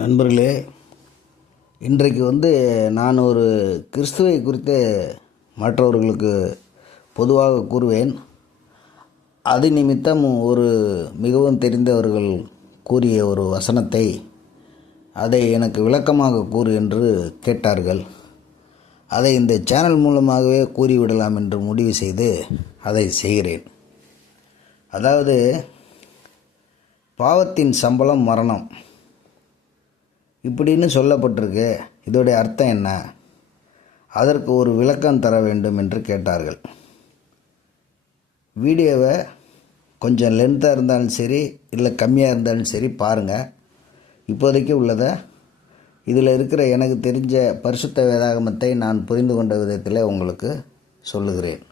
நண்பர்களே, இன்றைக்கு நான் ஒரு கிறிஸ்துவை குறித்து மற்றவர்களுக்கு பொதுவாக கூறுவேன். அது நிமித்தம் ஒரு மிகவும் தெரிந்தவர்கள் கூறிய ஒரு வசனத்தை, அதை எனக்கு விளக்கமாக கூறு என்று கேட்டார்கள். அதை இந்த சேனல் மூலமாகவே கூறிவிடலாம் என்று முடிவு செய்து அதை செய்கிறேன். அதாவது, பாவத்தின் சம்பளம் மரணம் இப்படின்னு சொல்லப்பட்டிருக்கு. இதோடைய அர்த்தம் என்ன? அதற்கு ஒரு விளக்கம் தர வேண்டும் என்று கேட்டார்கள். வீடியோவை கொஞ்சம் லென்த்தாக இருந்தாலும் சரி, இல்லை கம்மியாக இருந்தாலும் சரி பாருங்கள். இப்போதைக்கு உள்ளதை, இதில் இருக்கிற எனக்கு தெரிஞ்ச பரிசுத்த வேதாகமத்தை நான் புரிந்து கொண்ட விதத்தில் உங்களுக்கு சொல்லுகிறேன்.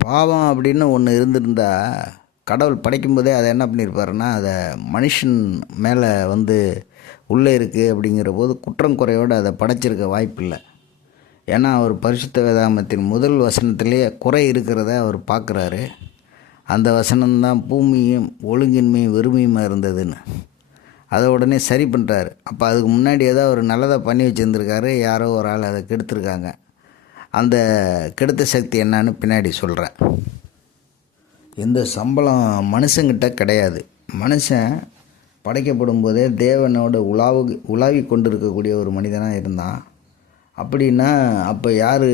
பாவம் அப்படின்னு ஒன்று இருந்திருந்தால் கடவுள் படைக்கும்போதே அதை என்ன பண்ணியிருப்பாருன்னா, அதை மனுஷன் மேலே உள்ளே இருக்குது அப்படிங்கிற போது குற்றம் குறையோடு அதை படைச்சிருக்க வாய்ப்பில்லை. ஏன்னா அவர் பரிசுத்த வேதாகமத்தின் முதல் வசனத்திலே குறை இருக்கிறத அவர் பார்க்குறாரு. அந்த வசனம்தான் பூமியும் ஒழுங்கின்மையும் வெறுமையுமாக இருந்ததுன்னு. அதை உடனே சரி பண்ணுறாரு. அப்போ அதுக்கு முன்னாடி ஏதோ ஒரு நல்லதை பண்ணி வச்சுருந்துருக்காரு, யாரோ ஒரு ஆள் அதை கெடுத்துருக்காங்க. அந்த கெடுத்த சக்தி என்னான்னு பின்னாடி சொல்கிறேன். இந்த சம்பளம் மனுஷங்கிட்ட கிடையாது. மனுஷன் படைக்கப்படும் போதே தேவனோட உலாவி கொண்டிருக்கக்கூடிய ஒரு மனிதனாக இருந்தான். அப்படின்னா அப்போ யார்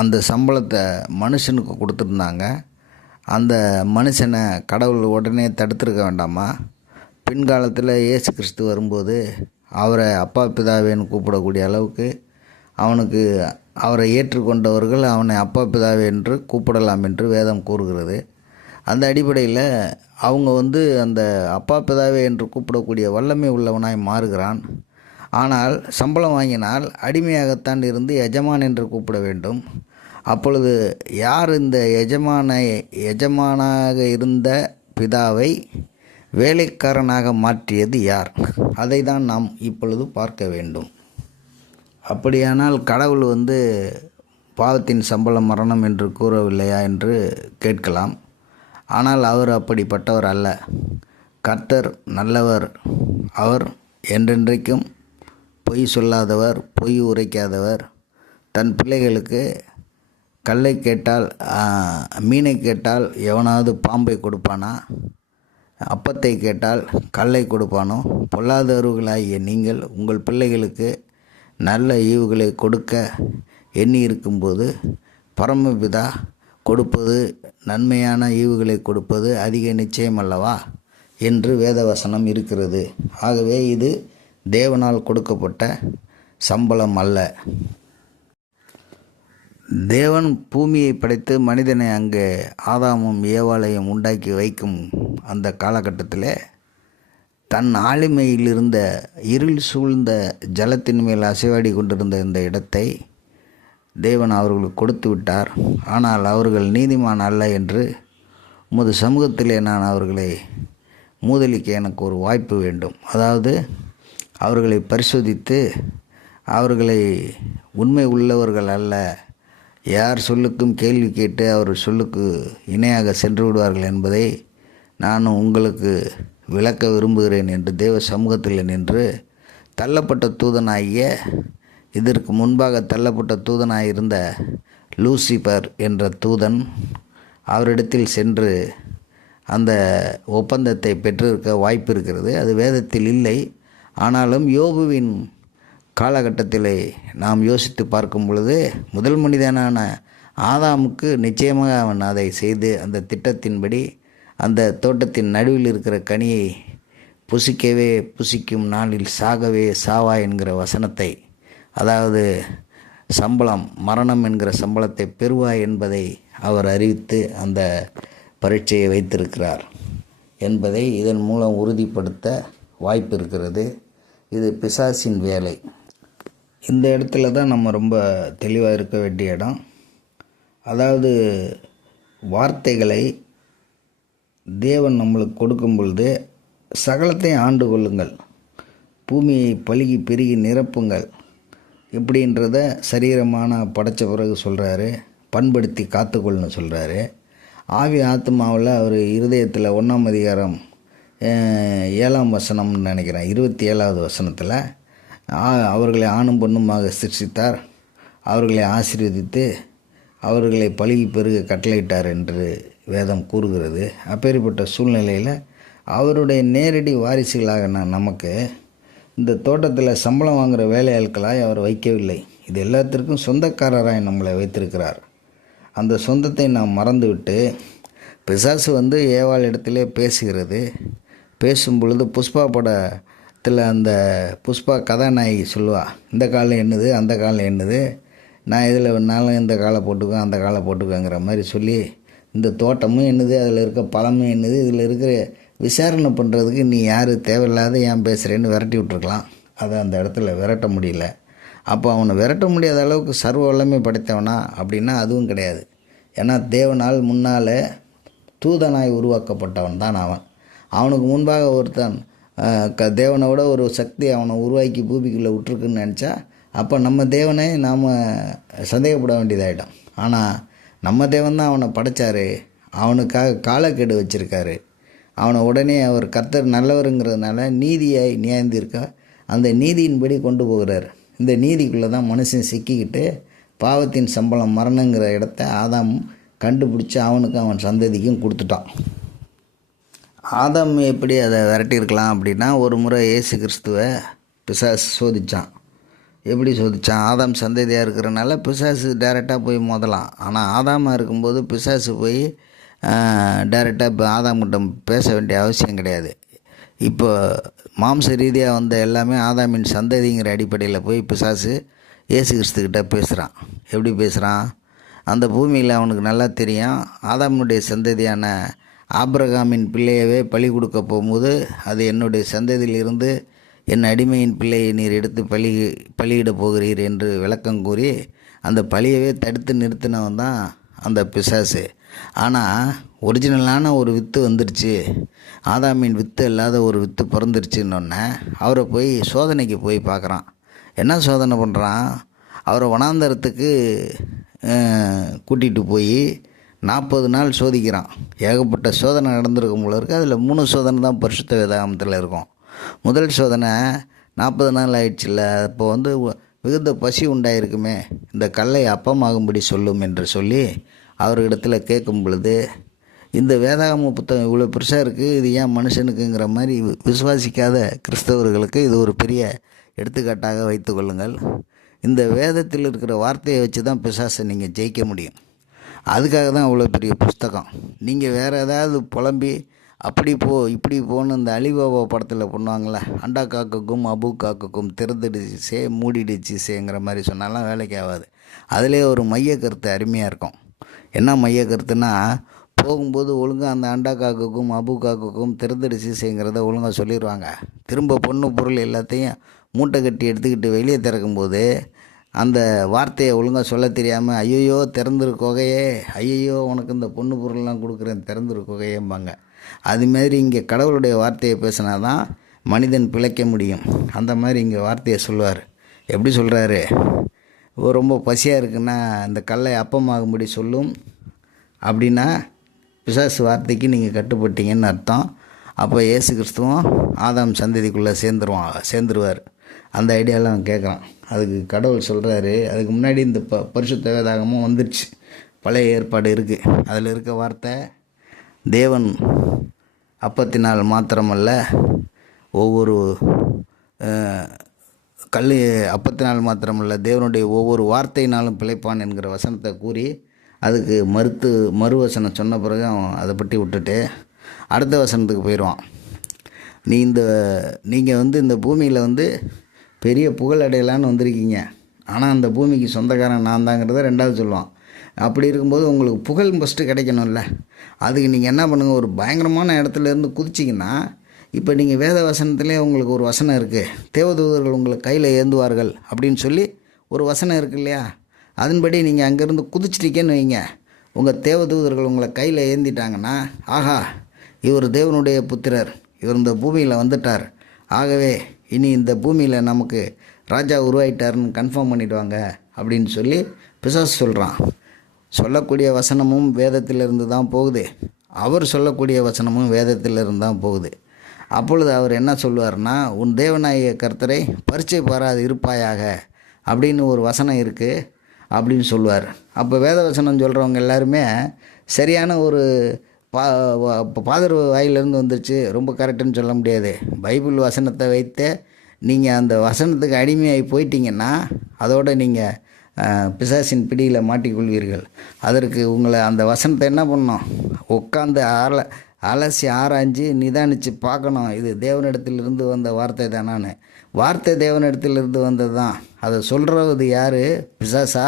அந்த சம்பளத்தை மனுஷனுக்கு கொடுத்துருந்தாங்க? அந்த மனுஷனை கடவுள் உடனே தடுத்துருக்க வேண்டாமா? பின்காலத்தில் இயேசு கிறிஸ்து வரும்போது அவரை அப்பா பிதாவேன்னு கூப்பிடக்கூடிய அளவுக்கு அவரை ஏற்றுக்கொண்டவர்கள் அவனை அப்பா பிதாவே என்று கூப்பிடலாம் என்று வேதம் கூறுகிறது. அந்த அடிப்படையில் அவங்க அந்த அப்பா பிதாவே என்று கூப்பிடக்கூடிய வல்லமை உள்ளவனாய் மாறுகிறான். ஆனால் சம்பளம் வாங்கினால் அடிமையாகத்தான் இருந்து எஜமான் என்று கூப்பிட வேண்டும். அப்பொழுது யார் இந்த எஜமானாக இருந்த பிதாவை வேலைக்காரனாக மாற்றியது யார்? அதை தான் நாம் இப்பொழுது பார்க்க வேண்டும். அப்படியானால் கடவுள் பாவத்தின் சம்பளம் மரணம் என்று கூறவில்லையா என்று கேட்கலாம். ஆனால் அவர் அப்படிப்பட்டவர் அல்ல. கர்த்தர் நல்லவர். அவர் என்றென்றைக்கும் பொய் சொல்லாதவர், பொய் உரைக்காதவர். தன் பிள்ளைகளுக்கு கல்லை கேட்டால் மீனை கேட்டால் எவனாவது பாம்பை கொடுப்பானா? அப்பத்தை கேட்டால் கல்லை கொடுப்பானோ? பொல்லாதவர்களாகிய நீங்கள் உங்கள் பிள்ளைகளுக்கு நல்ல ஈவுகளை கொடுக்க எண்ணி இருக்கும்போது பரமபிதா கொடுப்பது, நன்மையான ஈவுகளை கொடுப்பது அதிக நிச்சயம் அல்லவா என்று வேதவசனம் இருக்கிறது. ஆகவே இது தேவனால் கொடுக்கப்பட்ட சம்பளம் அல்ல. தேவன் பூமியை படைத்து மனிதனை அங்கே ஆதாமும் ஏவாளையும் உண்டாக்கி வைக்கும் அந்த காலகட்டத்தில் தன் ஆளுமையில் இருந்த இருள் சூழ்ந்த ஜலத்தின் மேல் அசைவாடி கொண்டிருந்த இந்த இடத்தை தேவன் அவர்களுக்கு கொடுத்து விட்டார். ஆனால் அவர்கள் நீதிமான் அல்ல என்று உமது சமூகத்திலே நான் அவர்களை மூதலிக்க எனக்கு ஒரு வாய்ப்பு வேண்டும். அதாவது அவர்களை பரிசோதித்து அவர்களை உண்மை உள்ளவர்கள் அல்ல, யார் சொல்லுக்கும் கேள்வி கேட்டு அவர் சொல்லுக்கு இணையாக சென்று விடுவார்கள் என்பதை நான் உங்களுக்கு விளக்க விரும்புகிறேன் என்று தேவ சமூகத்தில் நின்று தள்ளப்பட்ட தூதனாகிய, இதற்கு முன்பாக தள்ளப்பட்ட தூதனாயிருந்த லூசிபர் என்ற தூதன் அவரிடத்தில் சென்று அந்த ஒப்பந்தத்தை பெற்றிருக்க வாய்ப்பு இருக்கிறது. அது வேதத்தில் இல்லை. ஆனாலும் யோபுவின் காலகட்டத்தில் நாம் யோசித்து பார்க்கும் பொழுது முதல் மனிதனான ஆதாமுக்கு நிச்சயமாக அவன் அதை செய்து அந்த திட்டத்தின்படி அந்த தோட்டத்தின் நடுவில் இருக்கிற கனியை புசிக்கும் நாளில் சாகவே சாவா என்கிற வசனத்தை, அதாவது சம்பளம் மரணம் என்கிற சம்பளத்தை பெறுவாய் என்பதை அவர் அறிவித்து அந்த பரீட்சையை வைத்திருக்கிறார் என்பதை இதன் மூலம் உறுதிப்படுத்த வாய்ப்பு இருக்கிறது. இது பிசாசின் வேலை. இந்த இடத்துல தான் நம்ம ரொம்ப தெளிவாக இருக்க வேண்டிய இடம். அதாவது வார்த்தைகளை தேவன் நம்மளுக்கு கொடுக்கும் பொழுது சகலத்தையும் ஆண்டு கொள்ளுங்கள், பூமியை பலுகி பெருகி நிரப்புங்கள் இப்படின்றத சரீரமான படைத்த பிறகு சொல்கிறாரு. பண்படுத்தி காத்துக்கொள்ளுன்னு சொல்கிறாரு. ஆவி ஆத்மாவில் அவர் இருதயத்தில் 1ஆம் அதிகாரம் 7ஆம் வசனம்னு நினைக்கிறேன், 27வது வசனத்தில் அவர்களை ஆணும் பெண்ணுமாக சிருஷ்டித்தார், அவர்களை ஆசீர்வதித்து அவர்களை பலுகி பெருக கட்டளையிட்டார் என்று வேதம் கூறுகிறது. அப்பேற்பட்ட சூழ்நிலையில் அவருடைய நேரடி வாரிசுகளாக நமக்கு இந்த தோட்டத்தில் சம்பளம் வாங்குகிற வேலையாட்களாய் அவர் வைக்கவில்லை. இது எல்லாத்திற்கும் சொந்தக்காரராய் நம்மளை வைத்திருக்கிறார். அந்த சொந்தத்தை நாம் மறந்துவிட்டு பிசாசு ஏவாள் இடத்திலே பேசுகிறது. பேசும் பொழுது புஷ்பா படத்தில் அந்த புஷ்பா கதாநாயகி சொல்லுவா, இந்த காலம் என்னது அந்த காலம் என்னது, நான் இதில் வேணாலும் இந்த காலை போட்டுக்குவேன் அந்த காலை போட்டுக்குவேங்கிற மாதிரி சொல்லி, இந்த தோட்டமும் என்னது, அதில் இருக்க பழமும் என்னது, இதில் இருக்கிற விசாரணை பண்ணுறதுக்கு நீ யார், தேவையில்லாத ஏன் பேசுகிறேன்னு விரட்டி விட்ருக்கலாம். அதை அந்த இடத்துல விரட்ட முடியல. அப்போ அவனை விரட்ட முடியாத அளவுக்கு சர்வ வல்லமை படைத்தவனா அப்படின்னா அதுவும் கிடையாது. ஏன்னா தேவனால் முன்னால் தூதனாய் உருவாக்கப்பட்டவன் தான் அவன். அவனுக்கு முன்பாக ஒருத்தன் தேவனை விட ஒரு சக்தி அவனை உருவாக்கி பூமிக்குள்ளே விட்டுருக்குன்னு நினச்சா அப்போ நம்ம தேவனை நாம் சந்தேகப்பட வேண்டியதாகிடும். ஆனால் நம்ம தேவன் தான் அவனை படைத்தார், அவனுக்காக காலக்கெடு வச்சுருக்காரு. அவனை உடனே அவர் கர்த்தர் நல்லவருங்கிறதுனால நீதியாய் நியாயந்திருக்கா அந்த நீதியின்படி கொண்டு போகிறார். இந்த நீதிக்குள்ளே தான் மனுஷன் சிக்கிக்கிட்டு பாவத்தின் சம்பளம் மரணங்கிற இடத்த ஆதாம் கண்டுபிடிச்சி அவனுக்கு அவன் சந்ததிக்கும் கொடுத்துட்டான். ஆதாம் எப்படி அதை விரட்டியிருக்கலாம் அப்படின்னா, ஒரு முறை இயேசு கிறிஸ்துவை பிசாசு சோதித்தான். எப்படி சோதித்தான்? ஆதாம் சந்ததியாக இருக்கிறனால பிசாசு டைரெக்டாக போய் மோதலாம். ஆனால் ஆதாமாக இருக்கும்போது பிசாசு போய் டைரெக்டாக இப்போ ஆதாம்கிட்ட பேச வேண்டிய அவசியம் கிடையாது. இப்போ மாம்ச ரீதியாக வந்த எல்லாமே ஆதாமின் சந்ததிங்கிற அடிப்படையில் போய் பிசாசு இயேசு கிறிஸ்துக்கிட்ட பேசுகிறான். எப்படி பேசுகிறான்? அந்த பூமியில் அவனுக்கு நல்லா தெரியும், ஆதாமுடைய சந்ததியான ஆபிரகாமின் பிள்ளையவே பலி கொடுக்க போகும்போது அது என்னுடைய சந்ததியிலிருந்து என் அடிமையின் பிள்ளையை நீர் எடுத்து பலியிட போகிறீர் என்று விளக்கம் கூறி அந்த பலியவே தடுத்து நிறுத்தினவன் தான் அந்த பிசாசு. ஆனால் ஒரிஜினலான ஒரு வித்து வந்துருச்சு, ஆதாமின் வித்து இல்லாத ஒரு வித்து பிறந்துருச்சுன்னொன்னே அவரை போய் சோதனைக்கு போய் பார்க்குறான். என்ன சோதனை பண்ணுறான்? அவரை வனாந்தரத்துக்கு கூட்டிகிட்டு போய் 40 நாள் சோதிக்கிறான். ஏகப்பட்ட சோதனை நடந்திருக்கும் போல இருக்குது. அதில் 3 சோதனை தான் பரிசுத்த வேதாகமத்தில் இருக்கும். முதல் சோதனை 40 நாள் ஆயிடுச்சுல்ல, அப்போ மிகுந்த பசி உண்டாயிருக்குமே, இந்த கல்லை அப்பமாகும்படி சொல்லும் என்று சொல்லி அவர்களிடத்தில் கேட்கும் பொழுது, இந்த வேதாகம புத்தகம் இவ்வளோ பெருசாக இருக்குது, இது ஏன் மனுஷனுக்குங்கிற மாதிரி விசுவாசிக்காத கிறிஸ்தவர்களுக்கு இது ஒரு பெரிய எடுத்துக்காட்டாக வைத்து கொள்ளுங்கள். இந்த வேதத்தில் இருக்கிற வார்த்தையை வச்சு தான் பிசாசை நீங்கள் ஜெயிக்க முடியும். அதுக்காக தான் அவ்வளோ பெரிய புஸ்தகம். நீங்கள் வேறு ஏதாவது புலம்பி அப்படி போ இப்படி போன்னு இந்த அலிபாபா படத்தில் பண்ணுவாங்களே, அண்டா காக்குக்கும் அபு காக்குக்கும் திறந்துடுச்சு மூடிடுச்சுங்கிற மாதிரி சொன்னாலாம் வேலைக்கு ஆகாது. அதிலே ஒரு மைய கருத்து அருமையாக இருக்கும். என்ன மைய கருத்துன்னா, போகும்போது ஒழுங்காக அந்த அண்டா காக்குக்கும் அபு காக்குக்கும் திறந்துடுச்சுங்கிறத ஒழுங்காக சொல்லிடுவாங்க. திரும்ப பொண்ணு பொருள் எல்லாத்தையும் மூட்டை கட்டி எடுத்துக்கிட்டு வெளியே திறக்கும்போது அந்த வார்த்தையை ஒழுங்காக சொல்ல தெரியாமல், ஐயோ திறந்துரு கொகையே, ஐயோ உனக்கு இந்த பொண்ணு பொருள்லாம் கொடுக்குறேன் திறந்துரு கொகையேம்பாங்க. அதுமாரி இங்கே கடவுளுடைய வார்த்தையை பேசினா தான் மனிதன் பிழைக்க முடியும். அந்த மாதிரி இங்கே வார்த்தையை சொல்லுவார். எப்படி சொல்கிறாரு? ரொம்ப பசியாக இருக்குன்னா இந்த கல்லை அப்பமாகும்படி சொல்லும் அப்படின்னா பிசாசு வார்த்தைக்கு நீங்கள் கட்டுப்பட்டீங்கன்னு அர்த்தம். அப்போ இயேசு கிறிஸ்துவும் ஆதாம் சந்ததிக்குள்ளே சேர்ந்துருவார். அந்த ஐடியாவில் அவன் கேட்குறான். அதுக்கு கடவுள் சொல்கிறாரு, அதுக்கு முன்னாடி இந்த பரிசுத்த வேதாகமும் வந்துடுச்சு, பழைய ஏற்பாடு இருக்குது. அதில் இருக்க வார்த்தை, தேவன் அப்பத்தினால் மாத்திரமல்ல ஒவ்வொரு அப்பத்தினால் மாத்திரமல்ல தேவனுடைய ஒவ்வொரு வார்த்தையினாலும் பிழைப்பான் என்கிற வசனத்தை கூறி அதுக்கு மறுவசனம் சொன்ன பிறகு அவன் அதை பற்றி விட்டுட்டு அடுத்த வசனத்துக்கு போயிடுவான். நீங்கள் இந்த பூமியில் பெரிய புகழ் அடையலான்னு வந்திருக்கீங்க, ஆனால் அந்த பூமிக்கு சொந்தக்காரன் நான் தாங்கிறத ரெண்டாவது சொல்லுவான். அப்படி இருக்கும்போது உங்களுக்கு புகழ் ஃபஸ்ட்டு கிடைக்கணும்ல, அதுக்கு நீங்கள் என்ன பண்ணுங்கள், ஒரு பயங்கரமான இடத்துலேருந்து குதிச்சிங்கன்னா, இப்போ நீங்கள் வேத வசனத்திலே உங்களுக்கு ஒரு வசனம் இருக்குது, தேவதூதர்கள் உங்களை கையில் ஏந்துவார்கள் அப்படின்னு சொல்லி ஒரு வசனம் இருக்குது இல்லையா? அதன்படி நீங்கள் அங்கேருந்து குதிச்சிட்டிங்கன்னு வைங்க, உங்கள் தேவதூதர்கள் உங்களை கையில் ஏந்திட்டாங்கன்னா, ஆஹா இவர் தேவனுடைய புத்திரர், இவர் இந்த பூமியில் வந்துட்டார், ஆகவே இனி இந்த பூமியில் நமக்கு ராஜா உருவாயிட்டாருன்னு கன்ஃபார்ம் பண்ணிவிடுவாங்க அப்படின்னு சொல்லி பிசாசு சொல்கிறான். சொல்லக்கூடிய வசனமும் வேதத்திலிருந்து தான் போகுது, அவர் சொல்லக்கூடிய வசனமும் வேதத்திலிருந்து தான் போகுது. அப்பொழுது அவர் என்ன சொல்லுவார்னா, உன் தேவனாகிய கர்த்தரை பரீட்சை பாராது இருப்பாயாக அப்படின்னு ஒரு வசனம் இருக்குது அப்படின்னு சொல்லுவார். அப்போ வேத வசனம் சொல்கிறவங்க எல்லாருமே சரியான ஒரு பாதர் வாயிலிருந்து வந்துருச்சு, ரொம்ப கரெக்டுன்னு சொல்ல முடியாது. பைபிள் வசனத்தை வைத்தே நீங்கள் அந்த வசனத்துக்கு அடிமையாகி போயிட்டீங்கன்னா அதோடு நீங்கள் பிசாசின் பிடியில் மாட்டிக்கொள்வீர்கள். அதற்கு உங்களை அந்த வசனத்தை என்ன பண்ணணும், உட்காந்து அலசி ஆராய்ஞ்சு நிதானித்து பார்க்கணும், இது தேவனிடத்திலிருந்து வந்த வார்த்தை தானான்னு. வார்த்தை தேவனிடத்திலிருந்து வந்தது தான். அதை சொல்கிறது யார், பிசாசா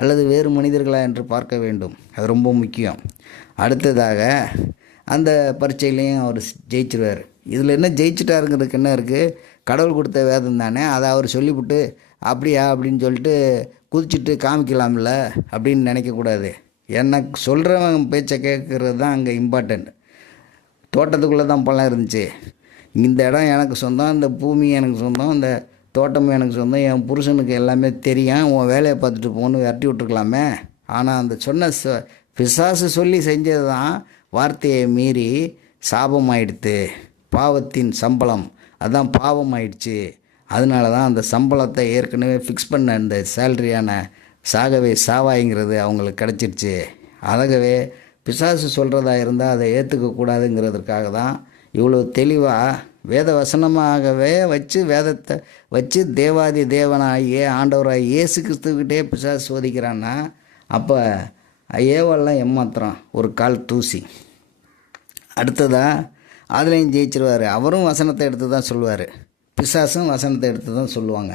அல்லது வேறு மனிதர்களா என்று பார்க்க வேண்டும். அது ரொம்ப முக்கியம். அடுத்ததாக அந்த பரீட்சையிலையும் அவர் ஜெயிச்சிருவார். இதில் என்ன ஜெயிச்சிட்டாருங்கிறதுக்கு என்ன இருக்குது, கடவுள் கொடுத்த வேதம் தானே, அதை அவர் சொல்லிவிட்டு அப்படியா அப்படின்னு சொல்லிட்டு குதிச்சுட்டு காமிக்கலாம்ல அப்படின்னு நினைக்கக்கூடாது. எனக்கு சொல்கிறவன் பேச்சை கேட்குறது தான் அங்கே இம்பார்ட்டண்ட். தோட்டத்துக்குள்ளே தான் பழம் இருந்துச்சு, இந்த இடம் எனக்கு சொந்தம், இந்த பூமி எனக்கு சொந்தம், இந்த தோட்டமும் எனக்கு சொந்தம், என் புருஷனுக்கு எல்லாமே தெரியும், உன் வேலையை பார்த்துட்டு போகணுன்னு விரட்டி விட்ருக்கலாமே. ஆனால் அந்த சொன்ன பிசாசு சொல்லி செஞ்சது தான் வார்த்தையை மீறி சாபமாயிடுத்து. பாவத்தின் சம்பளம் அதுதான் பாவம் ஆயிடுச்சு. அதனால தான் அந்த சம்பளத்தை ஏற்கனவே ஃபிக்ஸ் பண்ண இந்த சேலரியான சாகவே சாவாய்ங்கிறது அவங்களுக்கு கிடச்சிருச்சு. ஆகவே பிசாசு சொல்கிறதா இருந்தால் அதை ஏற்றுக்கக்கூடாதுங்கிறதுக்காக தான் இவ்வளோ தெளிவாக வேத வசனமாகவே வச்சு வேதத்தை வச்சு தேவாதி தேவனாகிய ஆண்டவராக இயேசு கிறிஸ்துக்கிட்டே பிசாசு சோதிக்கிறான்னா அப்போ ஏவெல்லாம் ஏமாத்துறான், ஒரு கால் தூசி. அடுத்ததாக அதுலேயும் ஜெயிச்சிருவார். அவரும் வசனத்தை எடுத்து தான் சொல்லுவார், பிசாசும் வசனத்தை எடுத்து தான் சொல்லுவாங்க.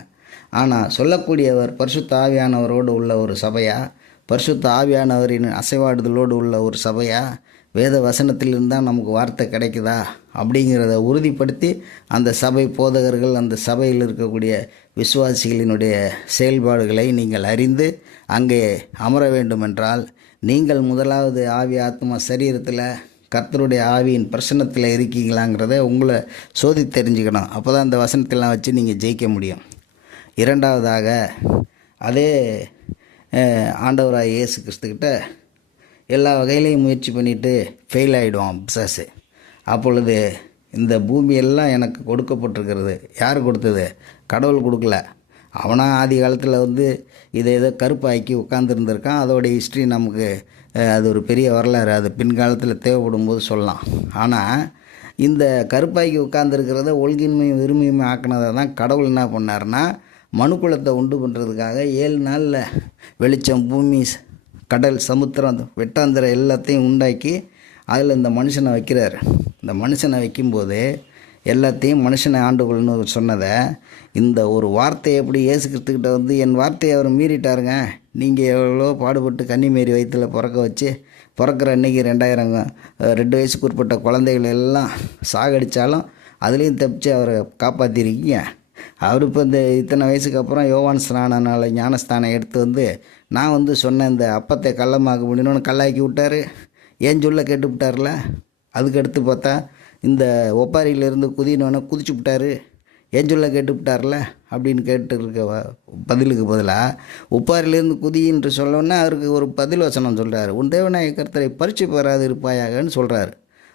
ஆனால் சொல்லக்கூடியவர் பரிசுத்த ஆவியானவரோடு உள்ள ஒரு சபையா, பரிசுத்த ஆவியானவரின் அசைவாடுதலோடு உள்ள ஒரு சபையா, வேத வசனத்திலிருந்து தான் நமக்கு வார்த்தை கிடைக்குதா அப்படிங்கிறத உறுதிப்படுத்தி அந்த சபை போதகர்கள், அந்த சபையில் இருக்கக்கூடிய விசுவாசிகளினுடைய செயல்பாடுகளை நீங்கள் அறிந்து அங்கே அமர வேண்டுமென்றால் நீங்கள் முதலாவது ஆவி ஆத்மா சரீரத்தில் கர்த்தருடைய ஆவியின் பிரசன்னத்தில் இருக்கீங்களாங்கிறத உங்களை சோதி தெரிஞ்சுக்கணும். அப்போ தான் அந்த வசனத்தெல்லாம் வச்சு நீங்கள் ஜெயிக்க முடியும். இரண்டாவதாக அதே ஆண்டவராக இயேசு கிறிஸ்துக்கிட்ட எல்லா வகையிலையும் முயற்சி பண்ணிவிட்டு ஃபெயில் ஆகிடுவான் பிசாசு. அப்பொழுது இந்த பூமியெல்லாம் எனக்கு கொடுக்கப்பட்டிருக்கிறது. யார் கொடுத்தது? கடவுள் கொடுக்கல. அவனாக ஆதி காலத்தில் இதை ஏதோ கருப்பாக்கி உட்காந்துருந்துருக்கான். அதோடைய ஹிஸ்ட்ரி நமக்கு அது ஒரு பெரிய வரலாறு, அது பின்காலத்தில் தேவைப்படும் போது சொல்லலாம். ஆனால் இந்த கருப்பாக்கி உட்காந்துருக்கிறத ஒழுங்கின்மையும் விரும்பியுமே ஆக்கினதை தான் கடவுள் என்ன பண்ணார்னா, மனுக்குலத்தை உண்டு பண்ணுறதுக்காக 7 நாளில் வெளிச்சம், பூமி, கடல், சமுத்திரம், வெட்டாந்திர எல்லாத்தையும் உண்டாக்கி அதில் இந்த மனுஷனை வைக்கிறார். இந்த மனுஷனை வைக்கும்போது எல்லாத்தையும் மனுஷனை ஆண்டுகொள்ளணும்னு சொன்னதை இந்த ஒரு வார்த்தையை எப்படி இயேசு கிறிஸ்துக்கிட்ட என் வார்த்தையை அவர் மீறிட்டாருங்க, நீங்கள் எவ்வளோ பாடுபட்டு கன்னிமேரி வயிற்றில் பிறக்க வச்சு பிறக்கிற அன்றைக்கி 2 வயசுக்கு உட்பட்ட குழந்தைகள் எல்லாம் சாகடித்தாலும் அதுலேயும் தப்பிச்சு அவரை காப்பாற்றிருக்கீங்க. அவர் இப்போ இத்தனை வயசுக்கு அப்புறம் யோவான் ஸ்நானனால் ஞானஸ்தானம் எடுத்து நான் சொன்ன இந்த அப்பத்தை கள்ளமாக்க முடியணும்னு கல்லாக்கி விட்டார். ஏன் சொல்ல கேட்டு விட்டார்ல. அதுக்கடுத்து பார்த்தா இந்த ஒப்பாரியிலேருந்து குதினோன்னே குதிச்சு விட்டார். ஏன் சொல்ல கேட்டு விட்டார்ல அப்படின்னு கேட்டுருக்க பதிலுக்கு பதிலாக ஒப்பாரிலேருந்து குதின்னு சொல்லோன்னே அவருக்கு ஒரு பதில் வசனம் சொல்கிறார், உன் தேவனாய கர்த்தரை பரீட்சை பெறாது இருப்பாயாகன்னு சொல்கிறார்.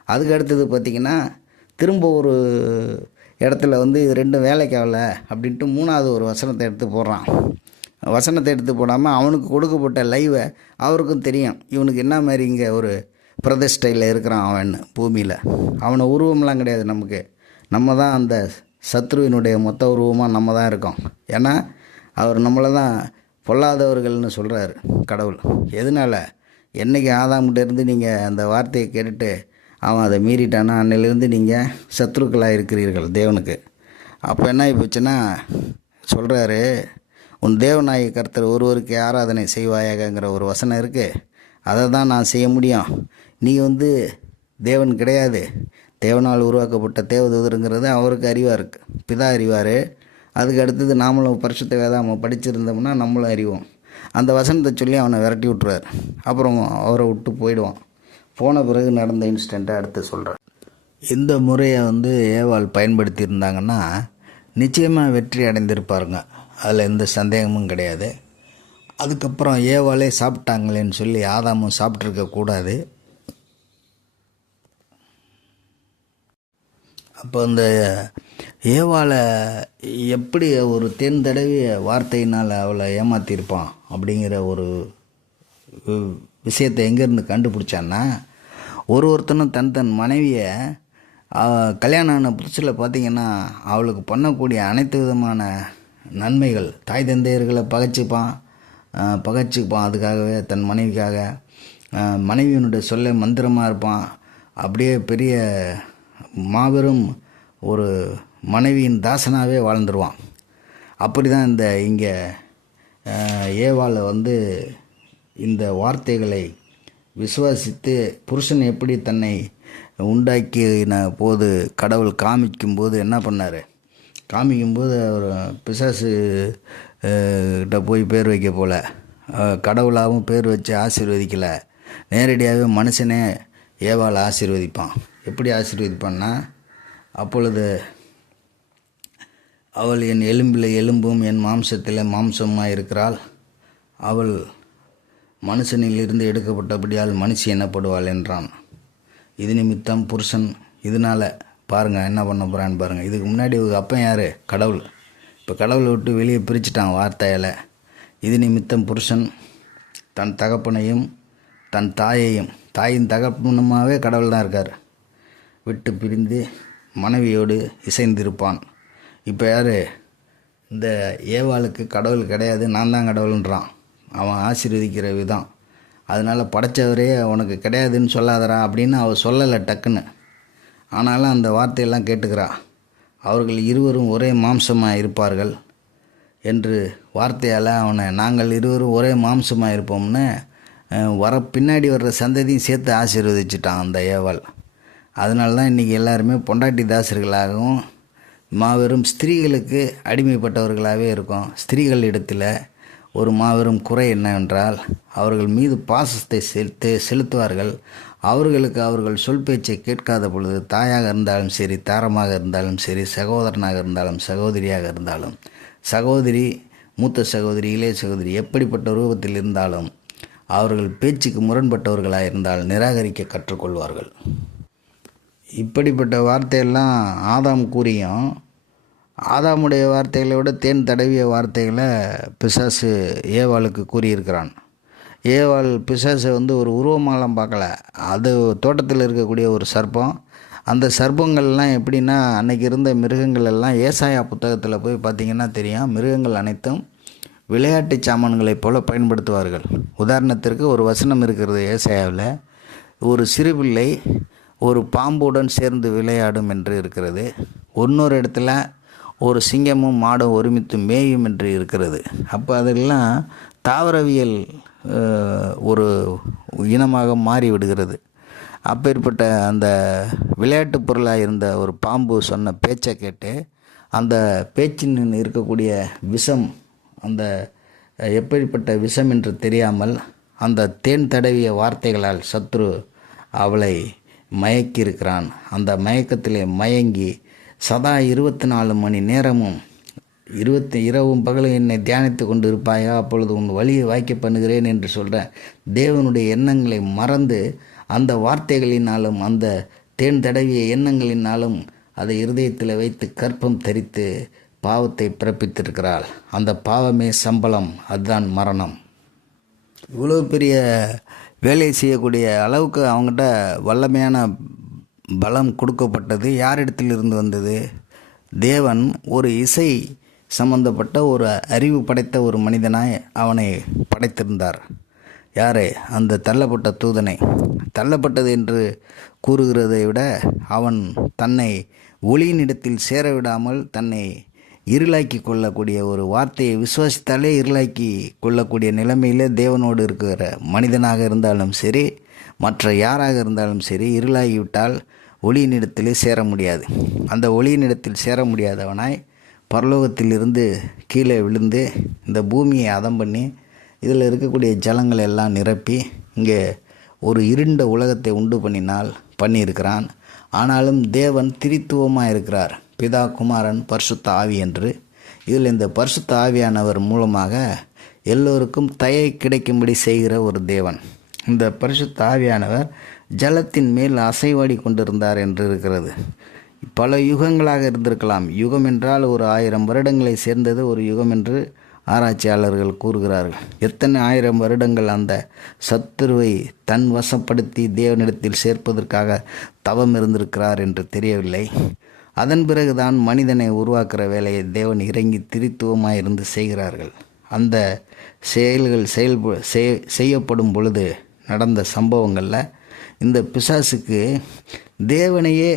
அதுக்கு அடுத்தது பார்த்திங்கன்னா திரும்ப ஒரு இடத்துல இது ரெண்டும் வேலைக்கு ஆகல அப்படின்ட்டு 3வது ஒரு வசனத்தை எடுத்து போடுறான். வசனத்தை எடுத்து போடாமல் அவனுக்கு கொடுக்கப்பட்ட லைவை அவருக்கும் தெரியும், இவனுக்கு என்ன மாதிரி இங்கே ஒரு பிரதிஷ்டையில் இருக்கிறான் அவன் பூமியில். அவனை உருவம்லாம் கிடையாது நமக்கு, நம்ம தான் அந்த சத்ருவினுடைய மொத்த உருவமாக நம்ம தான் இருக்கோம். ஏன்னா அவர் நம்மளை தான் பொல்லாதவர்கள்னு சொல்கிறாரு கடவுள். எதனால்? என்றைக்கு ஆதாம்கிட்டேருந்து நீங்கள் அந்த வார்த்தையை கேட்டுட்டு அவன் அதை மீறிட்டானா அன்னையிலேருந்து நீங்கள் சத்ருக்களாக இருக்கிறீர்கள் தேவனுக்கு. அப்போ என்ன ஆகிப்போச்சுன்னா சொல்கிறாரு, உன் தேவனாய கர்த்தர் ஒருவருக்கு ஆராதனை செய்வாயாகங்கிற ஒரு வசனம் இருக்குது. அதை தான் நான் செய்ய முடியும். நீ தேவன் கிடையாது, தேவனால் உருவாக்கப்பட்ட தேவதூதருங்கிறது அவருக்கு அறிவாக இருக்குது, பிதா அறிவார். அதுக்கு அடுத்தது நாமளும் பரிசுத்த வேதாம படிச்சிருந்தோம்னா நம்மளும் அறிவோம். அந்த வசனத்தை சொல்லி அவனை விரட்டி விட்டுருவார். அப்புறம் அவரை விட்டு போயிடுவான். போன பிறகு நடந்த இன்சிடெண்ட்டை அடுத்து சொல்கிறார். இந்த முறையை ஏவாள் பயன்படுத்தியிருந்தாங்கன்னா நிச்சயமாக வெற்றி அடைந்திருப்பாருங்க, அதில் எந்த சந்தேகமும் கிடையாது. அதுக்கப்புறம் ஏவாளே சாப்பிட்டாங்களேன்னு சொல்லி ஆதாமும் சாப்பிட்ருக்கக்கூடாது. அப்போ இந்த ஏவாளை எப்படி ஒரு தேன் தடவிய வார்த்தையினால் அவளை ஏமாற்றிருப்பான் அப்படிங்கிற ஒரு விஷயத்தை எங்கேருந்து கண்டுபிடிச்சான்னா, ஒருத்தனும் தன் மனைவியை கல்யாணம் ஆன புதுசில் பார்த்திங்கன்னா அவளுக்கு பண்ணக்கூடிய அனைத்து விதமான நன்மைகள், தாய் தந்தையர்களை பகைச்சிப்பான் அதுக்காகவே தன் மனைவிக்காக. மனைவியினுடைய சொல்ல மந்திரமாக இருப்பான். அப்படியே பெரிய மாபெரும் ஒரு மனைவியின் தாசனாகவே வாழ்ந்துருவான். அப்படி தான் இங்கே ஏவாளை இந்த வார்த்தைகளை விசுவாசித்து புருஷன் எப்படி தன்னை உண்டாக்கின போது கடவுள் காமிக்கும்போது என்ன பண்ணார், காமிக்கும்போது அவர் பிசாசு கிட்ட போய் பேர் வைக்க போல, கடவுளாகவும் பேர் வச்சு ஆசீர்வதிக்கலை, நேரடியாகவே மனுஷனே ஏவாளை ஆசீர்வதிப்பான். எப்படி ஆசீர்வதிப்பான்னா, அப்பொழுது அவள் என் எலும்பில் எலும்பும் என் மாம்சத்தில் மாம்சமாக இருக்கிறாள், அவள் மனுஷனிலிருந்து எடுக்கப்பட்டபடியால் மனுஷி எனப்படுவாள் என்றான். இது நிமித்தம் புருஷன், இதனால் பாருங்கள் என்ன பண்ண போகிறான்னு பாருங்கள். இதுக்கு முன்னாடி அப்பன் யார்? கடவுள். இப்போ கடவுளை விட்டு வெளியே பிரிச்சுட்டான் வார்த்தையால். இது நிமித்தம் புருஷன் தன் தகப்பனையும் தன் தாயையும், தாயின் தகப்பனுமாகவே கடவுள் தான் இருக்கார், விட்டு பிரிந்து மனைவியோடு இசைந்திருப்பான். இப்போ யார்? இந்த ஏவாளுக்கு கடவுள் கிடையாது, நான் தான் கடவுள்ன்றான். அவன் ஆசீர்வதிக்கிற விதம். அதனால் படைச்சவரே உனக்கு கிடையாதுன்னு சொல்லாதரா அப்படின்னு அவள் சொல்லலை டக்குன்னு. ஆனாலும் அந்த வார்த்தையெல்லாம் கேட்டுக்கிறா. அவர்கள் இருவரும் ஒரே மாம்சமாக இருப்பார்கள் என்று வார்த்தையால் அவனை, நாங்கள் இருவரும் ஒரே மாம்சமாக இருப்போம்னு பின்னாடி வர்ற சந்ததியும் சேர்த்து ஆசீர்வதிச்சிட்டான் அந்த ஏவாள். அதனால தான் இன்றைக்கி எல்லாருமே பொண்டாட்டி தாசர்களாகவும் மாபெரும் ஸ்திரீகளுக்கு அடிமைப்பட்டவர்களாகவே இருக்கும். ஸ்திரீகள் இடத்துல ஒரு மாபெரும் குறை என்னவென்றால், அவர்கள் மீது பாசத்தை செலுத்துவார்கள். அவர்களுக்கு அவர்கள் சொல் பேச்சை கேட்காத பொழுது, தாயாக இருந்தாலும் சரி, தாரமாக இருந்தாலும் சரி, சகோதரனாக இருந்தாலும் சகோதரியாக இருந்தாலும், சகோதரி, மூத்த சகோதரி, இளைய சகோதரி எப்படிப்பட்ட ரூபத்தில் இருந்தாலும் அவர்கள் பேச்சுக்கு முரண்பட்டவர்களாக இருந்தால் நிராகரிக்க கற்றுக்கொள்வார்கள். இப்படிப்பட்ட வார்த்தையெல்லாம் ஆதாம் கூறியும், ஆதாமுடைய வார்த்தைகளை விட தேன் தடவிய வார்த்தைகளை பிசாசு ஏவாளுக்கு கூறியிருக்கிறான். ஏவாள் பிசாசை ஒரு உருவமாலாம் பார்க்கல, அது தோட்டத்தில் இருக்கக்கூடிய ஒரு சர்ப்பம். அந்த சர்ப்பங்கள்லாம் எப்படின்னா, அன்றைக்கி இருந்த மிருகங்கள் எல்லாம் ஏசாயா புத்தகத்தில் போய் பார்த்திங்கன்னா தெரியும், மிருகங்கள் அனைத்தும் விளையாட்டு சாமான்களைப் போல பயன்படுத்துவார்கள். உதாரணத்திற்கு ஒரு வசனம் இருக்கிறது ஏசாயாவில், ஒரு சிறு பிள்ளை ஒரு பாம்புடன் சேர்ந்து விளையாடும் என்று இருக்கிறது. இன்னொரு இடத்துல ஒரு சிங்கமும் மாடும் ஒருமித்து மேயும் என்று இருக்கிறது. அப்போ அதெல்லாம் தாவரவியல் ஒரு இனமாக மாறிவிடுகிறது. அப்பேற்பட்ட அந்த விளையாட்டு பொருளாக இருந்த ஒரு பாம்பு சொன்ன பேச்சை கேட்டு, அந்த பேச்சின் இருக்கக்கூடிய விஷம், அந்த எப்படிப்பட்ட விஷம் என்று தெரியாமல் அந்த தேன் தடவிய வார்த்தைகளால் சத்ரு அவளை மயக்கியிருக்கிறான். அந்த மயக்கத்திலே மயங்கி சதா 24 மணி நேரமும் இரவும் பகலும் என்னை தியானித்து கொண்டு இருப்பாயா, அப்பொழுது உன் வழியை வாய்க்க பண்ணுகிறேன் என்று சொல்கிற தேவனுடைய எண்ணங்களை மறந்து, அந்த வார்த்தைகளினாலும் அந்த தேன் தடவிய எண்ணங்களினாலும் அதை இருதயத்தில் வைத்து கற்பம் தரித்து பாவத்தை பிறப்பித்திருக்கிறாள். அந்த பாவமே சம்பளம், அதுதான் மரணம். இவ்வளோ பெரிய வேலையை செய்யக்கூடிய அளவுக்கு அவங்ககிட்ட வல்லமையான பலம் கொடுக்கப்பட்டது யாரிடத்திலிருந்து வந்தது? தேவன் ஒரு இசை சம்பந்தப்பட்ட ஒரு அறிவு படைத்த ஒரு மனிதனாய் அவனை படைத்திருந்தார். யாரை? அந்த தள்ளப்பட்ட தூதனை. தள்ளப்பட்டது என்று கூறுகிறதை விட, அவன் தன்னை ஒளியினிடத்தில் சேரவிடாமல் தன்னை இருளாக்கி கொள்ளக்கூடிய ஒரு வார்த்தையை விசுவாசித்தாலே இருளாக்கி கொள்ளக்கூடிய நிலைமையிலே தேவனோடு இருக்கிற மனிதனாக இருந்தாலும் சரி, மற்ற யாராக இருந்தாலும் சரி, இருளாகிவிட்டால் ஒளியினிடத்திலே சேர முடியாது. அந்த ஒளியினிடத்தில் சேர முடியாதவனாய் பரலோகத்திலிருந்து கீழே விழுந்து இந்த பூமியை அதம் பண்ணி இதில் இருக்கக்கூடிய ஜலங்களை எல்லாம் நிரப்பி இங்கே ஒரு இருண்ட உலகத்தை உண்டு பண்ணியிருக்கிறான். ஆனாலும் தேவன் திரித்துவமாக இருக்கிறார், பிதா, குமாரன், பரிசுத்த ஆவி என்று. இதில் இந்த பரிசுத்த ஆவியானவர் மூலமாக எல்லோருக்கும் தயை கிடைக்கும்படி செய்கிற ஒரு தேவன். இந்த பரிசுத்த ஆவியானவர் ஜலத்தின் மேல் அசைவாடி கொண்டிருந்தார் என்று இருக்கிறது. பல யுகங்களாக இருந்திருக்கலாம். யுகம் என்றால் ஒரு 1000 வருடங்களை சேர்ந்தது ஒரு யுகம் என்று ஆராய்ச்சியாளர்கள் கூறுகிறார்கள். எத்தனை 1000 வருடங்கள் அந்த சத்துருவை தன் வசப்படுத்தி தேவனிடத்தில் சேர்ப்பதற்காக தவம் இருந்திருக்கிறார் என்று தெரியவில்லை. அதன் பிறகுதான் மனிதனை உருவாக்குற வேலையை தேவன் இறங்கி திரித்துவமாக இருந்து செய்கிறார்கள். அந்த செயல்கள் செய்யப்படும் பொழுது நடந்த சம்பவங்களில் இந்த பிசாசுக்கு தேவனையே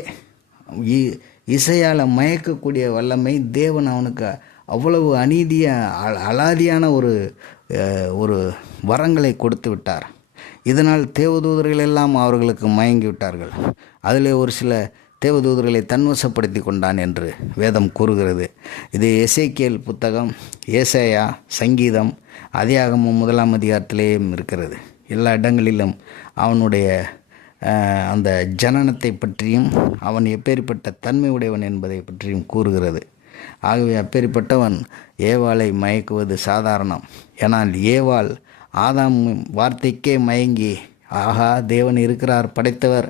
இசையால் மயக்கக்கூடிய வல்லமை, தேவன் அவனுக்கு அவ்வளவு அலாதியான ஒரு வரங்களை கொடுத்து விட்டார். இதனால் தேவதூதர்கள் எல்லாம் அவர்களுக்கு மயங்கி விட்டார்கள். அதில் ஒரு சில தேவதூதர்களை தன்வசப்படுத்தி கொண்டான் என்று வேதம் கூறுகிறது. இது எசேக்கியேல் புத்தகம், ஏசாயா, சங்கீதம், ஆதியாகமம் 1ஆம் அதிகாரத்திலேயும் இருக்கிறது. எல்லா இடங்களிலும் அவனுடைய அந்த ஜனனத்தை பற்றியும் அவன் எப்பேற்பட்ட தன்மை உடையவன் என்பதை பற்றியும் கூறுகிறது. ஆகவே அப்பேற்பட்டவன் ஏவாளை மயக்குவது சாதாரணம். ஏனால் ஏவாள் ஆதாம் வார்த்தைக்கே மயங்கி, ஆகா தேவன் இருக்கிறார், படைத்தவர்,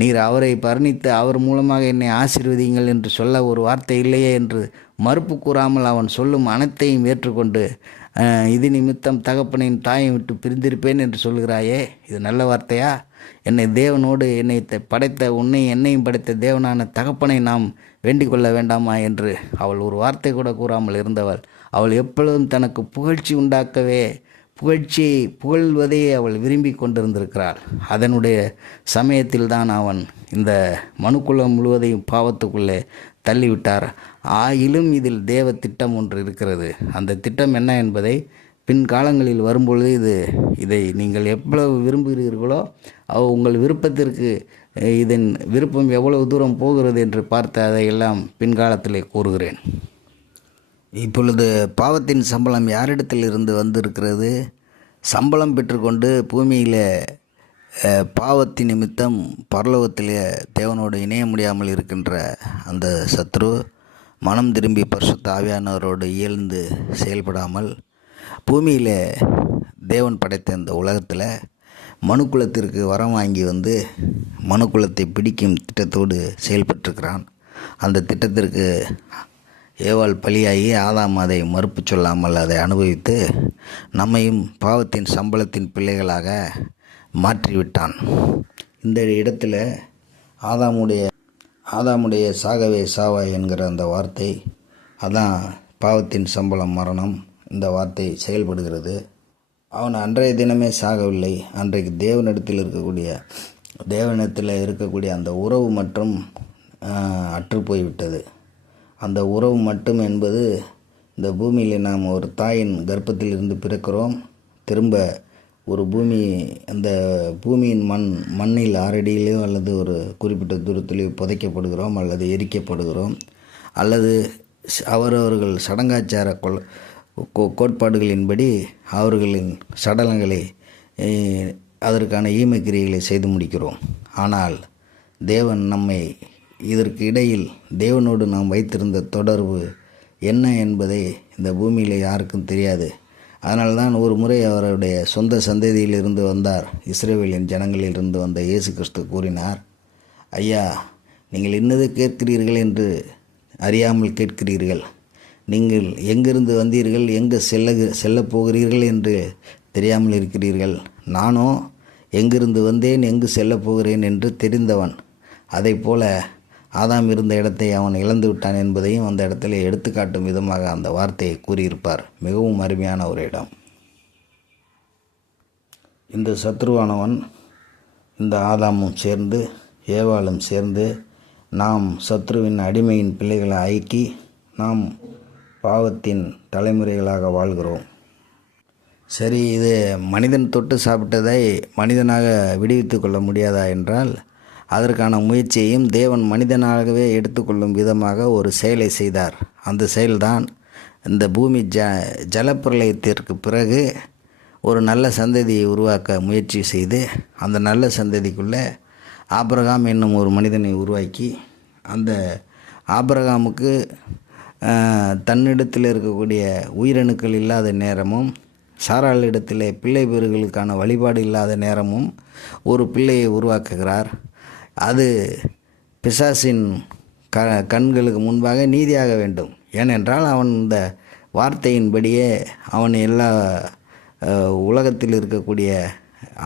நீர் அவரை பர்ணித்து அவர் மூலமாக என்னை ஆசீர்வதிங்கள் என்று சொல்ல ஒரு வார்த்தை இல்லையே என்று மறுப்பு கூறாமல் அவன் சொல்லும் அனைத்தையும் ஏற்றுக்கொண்டு, இது நிமித்தம் தகப்பனையும் தாயை விட்டு பிரிந்திருப்பேன் என்று சொல்கிறாயே, இது நல்ல வார்த்தையா? என்னை தேவனோடு என்னை படைத்த உன்னை என்னையும் படைத்த தேவனான தகப்பனை நாம் வேண்டிக் கொள்ள வேண்டாமா என்று அவள் ஒரு வார்த்தை கூட கூறாமல் இருந்தவள். அவள் எப்பொழுதும் தனக்கு புகழ்ச்சி உண்டாக்கவே, புகழ்ச்சியை புகழ்வதையே அவள் விரும்பி கொண்டிருந்திருக்கிறாள். அதனுடைய சமயத்தில் தான் அவன் இந்த மனுக்குலம் முழுவதையும் பாவத்துக்குள்ளே தள்ளிவிட்டார். ஆயிலும் இதில் தேவ திட்டம் ஒன்று இருக்கிறது. அந்த திட்டம் என்ன என்பதை பின்காலங்களில் வரும்பொழுது இதை நீங்கள் எவ்வளவு விரும்புகிறீர்களோ உங்கள் விருப்பத்திற்கு இதன் விருப்பம் எவ்வளவு தூரம் போகிறது என்று பார்த்து அதையெல்லாம் பின்காலத்திலே கூறுகிறேன். இப்பொழுது பாவத்தின் சம்பளம் யாரிடத்தில் இருந்து வந்திருக்கிறது? சம்பளம் பெற்றுக்கொண்டு பூமியில் பாவத்தின் நிமித்தம் பரலோகத்திலே தேவனோடு இணைய முடியாமல் இருக்கின்ற அந்த சத்ரு மனம் திரும்பி பரிசுத்த ஆவியானவரோடு இயல்ந்து செயல்படாமல் பூமியில் தேவன் படைத்த இந்த உலகத்தில் மனுக்குலத்திற்கு வரம் வாங்கி வந்து மனுக்குலத்தை பிடிக்கும் திட்டத்தோடு செயல்பட்டிருக்கிறான். அந்த திட்டத்திற்கு ஏவாள் பலியாகி ஆதாம் அதை மறுப்பு சொல்லாமல் அதை அனுபவித்து நம்மையும் பாவத்தின் சம்பளத்தின் பிள்ளைகளாக மாற்றிவிட்டான். இந்த இடத்துல ஆதாமுடைய சாகவே சாவாய் என்கிற அந்த வார்த்தை, அதான் பாவத்தின் சம்பளம் மரணம். இந்த வார்த்தை செயல்படுகிறது. அவன் அன்றைய தினமே சாகவில்லை. அன்றைக்கு தேவனிடத்தில் இருக்கக்கூடிய அந்த உறவு மட்டும் அற்று போய்விட்டது. அந்த உறவு மட்டும் என்பது, இந்த பூமியில் நாம் ஒரு தாயின் கர்ப்பத்தில் இருந்து பிறக்கிறோம். திரும்ப ஒரு அந்த பூமியின் மண்ணில் 6 அடியிலையோ அல்லது ஒரு குறிப்பிட்ட தூரத்திலேயோ புதைக்கப்படுகிறோம் அல்லது எரிக்கப்படுகிறோம். அல்லது அவரவர்கள் சடங்காச்சார கோட்பாடுகளின்படி அவர்களின் சடலங்களை அதற்கான ஈமக்கிரியைகளை செய்து முடிக்கிறோம். ஆனால் தேவன் நம்மை இதற்கு இடையில் தேவனோடு நாம் வைத்திருந்த தொடர்பு என்ன என்பதை இந்த பூமியில் யாருக்கும் தெரியாது. அதனால்தான் ஒரு முறை அவருடைய சொந்த சந்ததியிலிருந்து வந்தார், இஸ்ரவேலின் ஜனங்களிலிருந்து வந்த இயேசு கிறிஸ்து கூறினார், ஐயா, நீங்கள் இன்னது கேட்கிறீர்கள் என்று அறியாமல் கேட்கிறீர்கள். நீங்கள் எங்கிருந்து வந்தீர்கள், எங்கு செல்லப் போகிறீர்கள் என்று தெரியாமல் இருக்கிறீர்கள். நானோ எங்கிருந்து வந்தேன், எங்கு செல்லப் போகிறேன் என்று தெரிந்தவன். அதை போல ஆதாம் இருந்த இடத்தை அவன் இழந்து விட்டான் என்பதையும் அந்த இடத்துல எடுத்துக்காட்டும் விதமாக அந்த வார்த்தையை கூறியிருப்பார். மிகவும் அருமையான ஒரு இடம். இந்த சத்ருவானவன் இந்த ஆதாமும் சேர்ந்து ஏவாளும் சேர்ந்து நாம் சத்ருவின் அடிமையின் பிள்ளைகளை ஐக்கி நாம் பாவத்தின் தலைமுறைகளாக வாழ்கிறோம். சரி, இது மனிதன் தொட்டு சாப்பிட்டதை மனிதனாக விடுவித்து கொள்ள முடியாதா என்றால், அதற்கான முயற்சியையும் தேவன் மனிதனாகவே எடுத்துக்கொள்ளும் விதமாக ஒரு செயலை செய்தார். அந்த செயல்தான் இந்த பூமி ஜலப்பிரளயத்திற்கு பிறகு ஒரு நல்ல சந்ததியை உருவாக்க முயற்சி செய்து, அந்த நல்ல சந்ததிக்குள்ளே ஆபிரகாம் என்னும் ஒரு மனிதனை உருவாக்கி, அந்த ஆபிரகாமுக்கு தன்னிடத்தில் இருக்கக்கூடிய உயிரணுக்கள் இல்லாத நேரமும் சாராளிடத்தில் பிள்ளை பேறுகளுக்கான வழிபாடு இல்லாத நேரமும் ஒரு பிள்ளையை உருவாக்குகிறார். அது பிசாசின் கண்களுக்கு முன்பாக நீதியாக வேண்டும். ஏனென்றால் அவன் இந்த வார்த்தையின்படியே அவன் எல்லா உலகத்தில் இருக்கக்கூடிய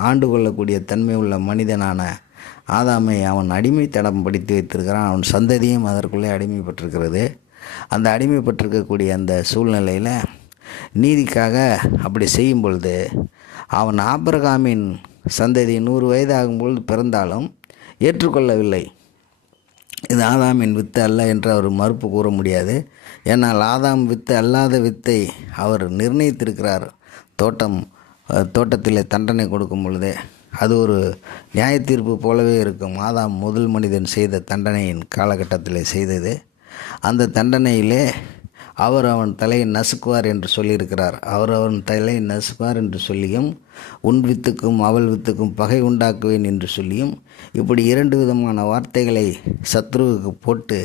ஆண்டு கொள்ளக்கூடிய தன்மை உள்ள மனிதனான ஆதாமை அவன் அடிமைத்தனம் படித்து வைத்திருக்கிறான். அவன் சந்ததியும் அதற்குள்ளே அடிமைப்பட்டிருக்கிறது. அந்த அடிமைப்பட்டிருக்கக்கூடிய அந்த சூழ்நிலையில் நீதிக்காக அப்படி செய்யும் பொழுது அவன் ஆபிரகாமின் சந்ததி 100 வயது ஆகும்பொழுது பிறந்தாலும் ஏற்றுக்கொள்ளவில்லை. இது ஆதாமின் வித்து அல்ல என்று அவர் மறுப்பு கூற முடியாது. ஏன்னால் ஆதாம் வித்து அல்லாத வித்தை அவர் நிர்ணயித்திருக்கிறார். தோட்டத்தில் தண்டனை கொடுக்கும் பொழுதே அது ஒரு நியாய தீர்ப்பு போலவே இருக்கும். ஆதாம் முதல் மனிதன் செய்த தண்டனையின் காலகட்டத்தில் செய்தது. அந்த தண்டனையிலே அவன் தலையை நசுக்குவார் என்று சொல்லியிருக்கிறார். அவன் தலையை நசுக்குவார் என்று சொல்லியும், உன் வித்துக்கும் அவள் வித்துக்கும் பகை உண்டாக்குவேன் என்று சொல்லியும், இப்படி 2 விதமான வார்த்தைகளை சத்ருவுக்கு போட்டு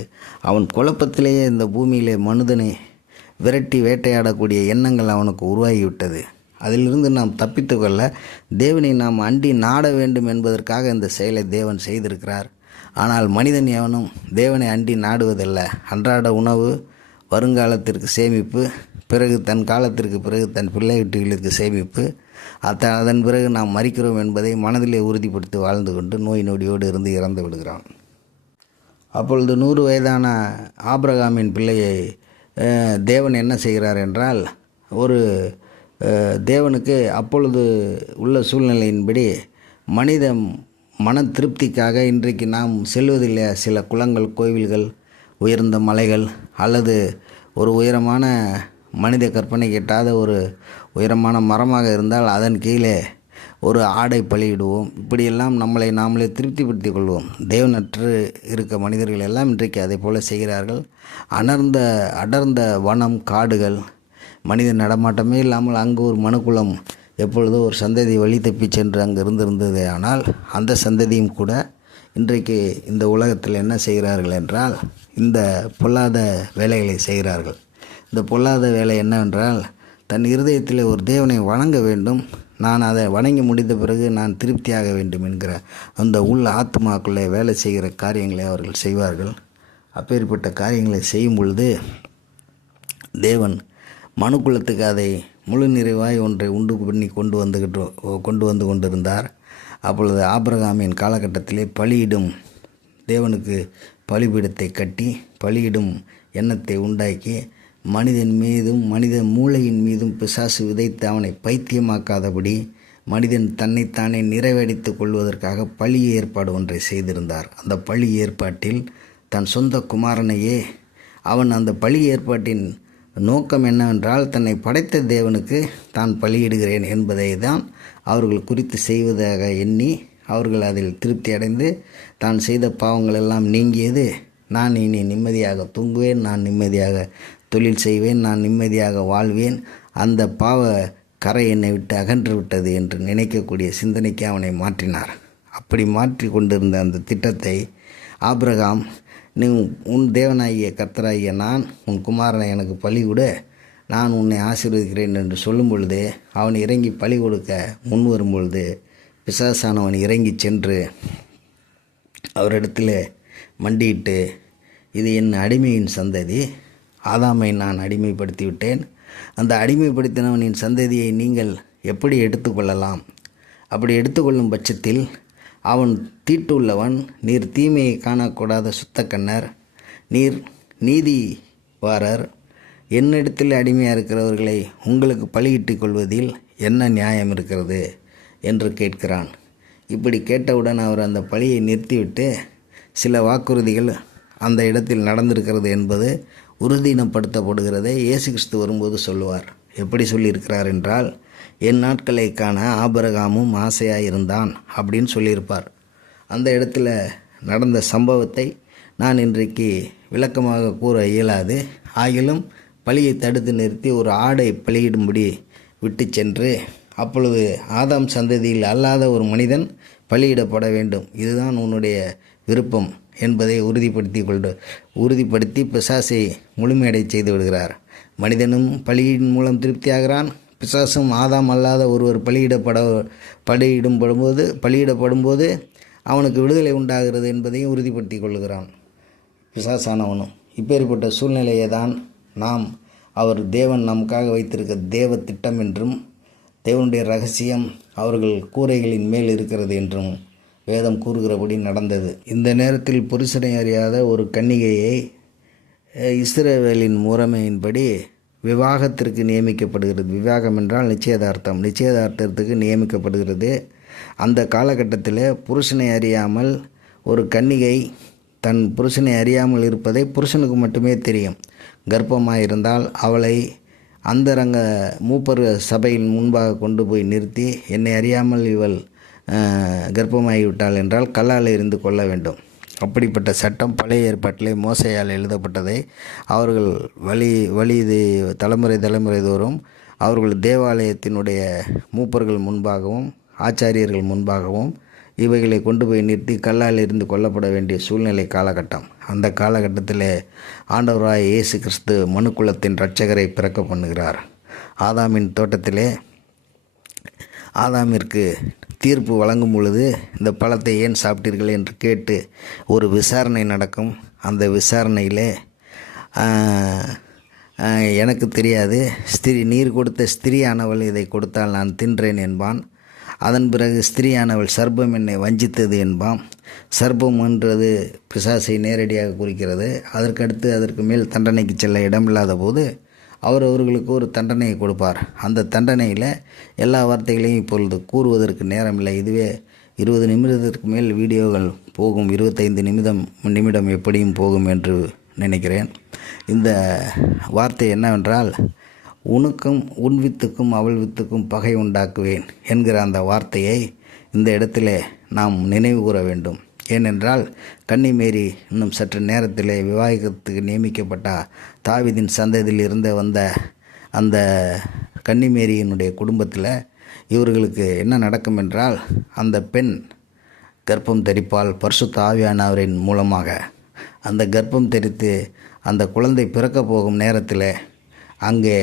அவன் குழப்பத்திலேயே இந்த பூமியிலே மனிதனை விரட்டி வேட்டையாடக்கூடிய எண்ணங்கள் அவனுக்கு உருவாகிவிட்டது. அதிலிருந்து நாம் தப்பித்து கொள்ள தேவனை நாம் அண்டி நாட வேண்டும் என்பதற்காக இந்த செயலை தேவன் செய்திருக்கிறார். ஆனால் மனிதன் எவனும் தேவனை அண்டி நாடுவதில்லை. அன்றாட உணவு, வருங்காலத்திற்கு சேமிப்பு, பிறகு தன் காலத்திற்கு பிறகு தன் பிள்ளை வீட்டுகளுக்கு சேமிப்பு, அதன் பிறகு நாம் மரிக்கிறோம் என்பதை மனதிலே உறுதிப்படுத்தி வாழ்ந்து கொண்டு நோய் நொடியோடு இருந்து இறந்து விடுகிறான். அப்பொழுது 100 வயதான ஆபிரகாமின் பிள்ளையை தேவன் என்ன செய்கிறார் என்றால், ஒரு தேவனுக்கு அப்பொழுது உள்ள சூழ்நிலையின்படி மனித மன திருப்திக்காக இன்றைக்கு நாம் செல்வதில்லை. சில குளங்கள், கோவில்கள், உயர்ந்த மலைகள் அல்லது ஒரு உயரமான மனித கற்பனை எட்டாத ஒரு உயரமான மரமாக இருந்தால் அதன் கீழே ஒரு ஆடை பலியிடுவோம். இப்படியெல்லாம் நம்மளை நாமளே திருப்திப்படுத்திக் கொள்வோம். தேவனற்று இருக்க மனிதர்கள் எல்லாம் இன்றைக்கு அதை போல செய்கிறார்கள். அடர்ந்த வனம், காடுகள், மனித நடமாட்டமே இல்லாமல் அங்கு ஒரு மனுக்குளம் எப்பொழுதோ ஒரு சந்ததி வழி தப்பி சென்று அங்கு இருந்திருந்ததே. ஆனால் அந்த சந்ததியும் கூட இன்றைக்கு இந்த உலகத்தில் என்ன செய்கிறார்கள் என்றால் இந்த பொல்லாத வேலைகளை செய்கிறார்கள். இந்த பொல்லாத வேலை என்னவென்றால், தன் இருதயத்தில் ஒரு தேவனை வணங்க வேண்டும், நான் அதை வணங்கி முடிந்த பிறகு நான் திருப்தியாக வேண்டும் என்கிற அந்த உள்ள ஆத்மாக்குள்ளே வேலை செய்கிற காரியங்களை அவர்கள் செய்வார்கள். அப்பேற்பட்ட காரியங்களை செய்யும் பொழுது தேவன் மனுக்குலத்துக்கு அதை முழு நிறைவாய் ஒன்றை உண்டு பண்ணி கொண்டு வந்து கொண்டிருந்தார். அப்பொழுது ஆபிரகாமின் காலகட்டத்திலே பலியிடும் தேவனுக்கு பலிபீடத்தை கட்டி பலியிடும் எண்ணத்தை உண்டாக்கி மனிதன் மீதும் மனித மூளையின் மீதும் பிசாசு விதைத்து அவனை பைத்தியமாக்காதபடி மனிதன் தன்னைத்தானே நிறைவேடித்து கொள்வதற்காக பழி ஏற்பாடு ஒன்றை செய்திருந்தார். அந்த பழி ஏற்பாட்டில் தன் சொந்த குமாரனையே அவன் அந்த பழி ஏற்பாட்டின் நோக்கம் என்னவென்றால், தன்னை படைத்த தேவனுக்கு தான் பலியிடுகிறேன் என்பதை தான் அவர்கள் குறித்து செய்வதாக எண்ணி அவர்கள் அதில் திருப்தி அடைந்து தான் செய்த பாவங்கள் எல்லாம் நீங்கியது. நான் இனி நிம்மதியாக தூங்குவேன், நான் நிம்மதியாக தொழில் செய்வேன், நான் நிம்மதியாக வாழ்வேன், அந்த பாவ கரை என்னை விட்டு அகன்று விட்டது என்று நினைக்கக்கூடிய சிந்தனைக்கு அவனை மாற்றினார். அப்படி மாற்றி கொண்டிருந்த அந்த திட்டத்தை ஆபிரகாம், நீ உன் தேவனாகிய கர்த்தராகிய நான் உன் குமாரனை எனக்கு பலி கொடு, நான் உன்னை ஆசீர்வதிக்கிறேன் என்று சொல்லும் பொழுது அவன் இறங்கி பலி கொடுக்க முன் வரும் பொழுது பிசாசானவன் இறங்கி சென்று அவரிடத்தில் மண்டியிட்டு, இது என் அடிமையின் சந்ததி, ஆதாமை நான் அடிமைப்படுத்தி விட்டேன், அந்த அடிமைப்படுத்தினவனின் சந்ததியை நீங்கள் எப்படி எடுத்துக்கொள்ளலாம்? அப்படி எடுத்துக்கொள்ளும் பட்சத்தில் அவன் தீட்டுள்ளவன், நீர் தீமையை காணக்கூடாத சுத்தக்கண்ணர், நீர் நீதிவாரர், என்னிடத்தில் அடிமையாக இருக்கிறவர்களை உங்களுக்கு பலியிட்டு கொள்வதில் என்ன நியாயம் இருக்கிறது என்று கேட்கிறான். இப்படி கேட்டவுடன் அவர் அந்த பலியை நிறுத்திவிட்டு சில வாக்குறுதிகள் அந்த இடத்தில் நடந்திருக்கிறது என்பது உறுதியினப்படுத்தப்படுகிறதை இயேசு கிறிஸ்து வரும்போது சொல்லுவார். எப்படி சொல்லியிருக்கிறார் என்றால், என் நாட்களை காண ஆபிரகாமும் ஆசையாயிருந்தான் அப்படின்னு சொல்லியிருப்பார். அந்த இடத்துல நடந்த சம்பவத்தை நான் இன்றைக்கு விளக்கமாக கூற இயலாது. ஆகிலும் பலியை தடுத்து நிறுத்தி ஒரு ஆடை பலியிடும்படி விட்டு சென்று, அப்பொழுது ஆதாம் சந்ததியில் அல்லாத ஒரு மனிதன் பலியிடப்பட வேண்டும், இதுதான் உன்னுடைய விருப்பம் என்பதை உறுதிப்படுத்தி பிசாசை முழுமையடை செய்து விடுகிறார். மனிதனும் பலியின் மூலம் திருப்தியாகிறான். பிசாசும் ஆதாம் அல்லாத ஒருவர் பலியிடப்படும் போது அவனுக்கு விடுதலை உண்டாகிறது என்பதையும் உறுதிப்படுத்தி கொள்கிறான். பிசாசானவனும். இப்பேற்பட்ட சூழ்நிலையை தான் நாம் தேவன் நமக்காக வைத்திருக்க தேவ திட்டம் என்றும் தேவனுடைய ரகசியம் அவர்கள் கூரைகளின் மேல் இருக்கிறது என்றும் வேதம் கூறுகிறபடி நடந்தது. இந்த நேரத்தில் புருஷனை அறியாத ஒரு கன்னிகையை இஸ்ரவேலின் முறைமையின்படி விவாகத்திற்கு நியமிக்கப்படுகிறது. விவாகம் என்றால் நிச்சயதார்த்தத்துக்கு நியமிக்கப்படுகிறது. அந்த காலகட்டத்தில் புருஷனை அறியாமல் ஒரு கன்னிகை தன் புருஷனை அறியாமல் இருப்பதை புருஷனுக்கு மட்டுமே தெரியும். கர்ப்பமாக இருந்தால் அவளை அந்தரங்க மூப்பர் சபையின் முன்பாக கொண்டு போய் நிறுத்தி, என்னை அறியாமல் இவள் கர்ப்பமாகிவிட்டாள் என்றால் கல்லால் எறிந்து கொள்ள வேண்டும். அப்படிப்பட்ட சட்டம் பழைய ஏற்பாட்டிலே மோசையால் எழுதப்பட்டதை அவர்கள் இது தலைமுறை தோறும் அவர்கள் தேவாலயத்தினுடைய மூப்பர்கள் முன்பாகவும் ஆச்சாரியர்கள் முன்பாகவும் இவைகளை கொண்டு போய் நிறுத்தி கல்லால் இருந்து கொல்லப்பட வேண்டிய சூழ்நிலை காலகட்டம். அந்த காலகட்டத்தில் ஆண்டவராய் இயேசு கிறிஸ்து மனுக்குலத்தின் இரட்சகரை பிறக்க பண்ணுகிறார். ஆதாமின் தோட்டத்திலே ஆதாமிற்கு தீர்ப்பு வழங்கும் பொழுது இந்த பழத்தை ஏன் சாப்பிட்டீர்கள் என்று கேட்டு ஒரு விசாரணை நடக்கும். அந்த விசாரணையில் எனக்கு தெரியாது, நீர் கொடுத்த ஸ்திரீயானவள் இதை கொடுத்தால் நான் தின்றேன் என்பான். அதன் பிறகு ஸ்திரீயானவள் சர்ப்பம் என்னை வஞ்சித்தது என்பான். சர்ப்பம் என்றது பிசாசை நேரடியாக குறிக்கிறது. அதற்கு மேல் தண்டனைக்கு செல்ல இடமில்லாத போது அவர்களுக்கு ஒரு தண்டனையை கொடுப்பார். அந்த தண்டனையில் எல்லா வார்த்தைகளையும் இப்பொழுது கூறுவதற்கு நேரமில்லை. இதுவே 20 நிமிடத்திற்கு மேல் வீடியோகள் போகும். 25 நிமிடம் எப்படியும் போகும் என்று நினைக்கிறேன். இந்த வார்த்தை என்னவென்றால், உனக்கும் உன் வித்துக்கும் அவள் வித்துக்கும் பகை உண்டாக்குவேன் என்கிற அந்த வார்த்தையை இந்த இடத்திலே நாம் நினைவு கூற வேண்டும். ஏனென்றால் கன்னிமேரி இன்னும் சற்று நேரத்திலே விவாகத்துக்கு நியமிக்கப்பட்ட தாவீதின் சந்ததியில் வந்த அந்த கன்னிமேரியினுடைய குடும்பத்தில் இவர்களுக்கு என்ன நடக்கும் என்றால், அந்த பெண் கர்ப்பம் தரிப்பால் பரிசுத்த ஆவியானவரின் மூலமாக. அந்த கர்ப்பம் தரித்து அந்த குழந்தை பிறக்க போகும் நேரத்தில் அங்கே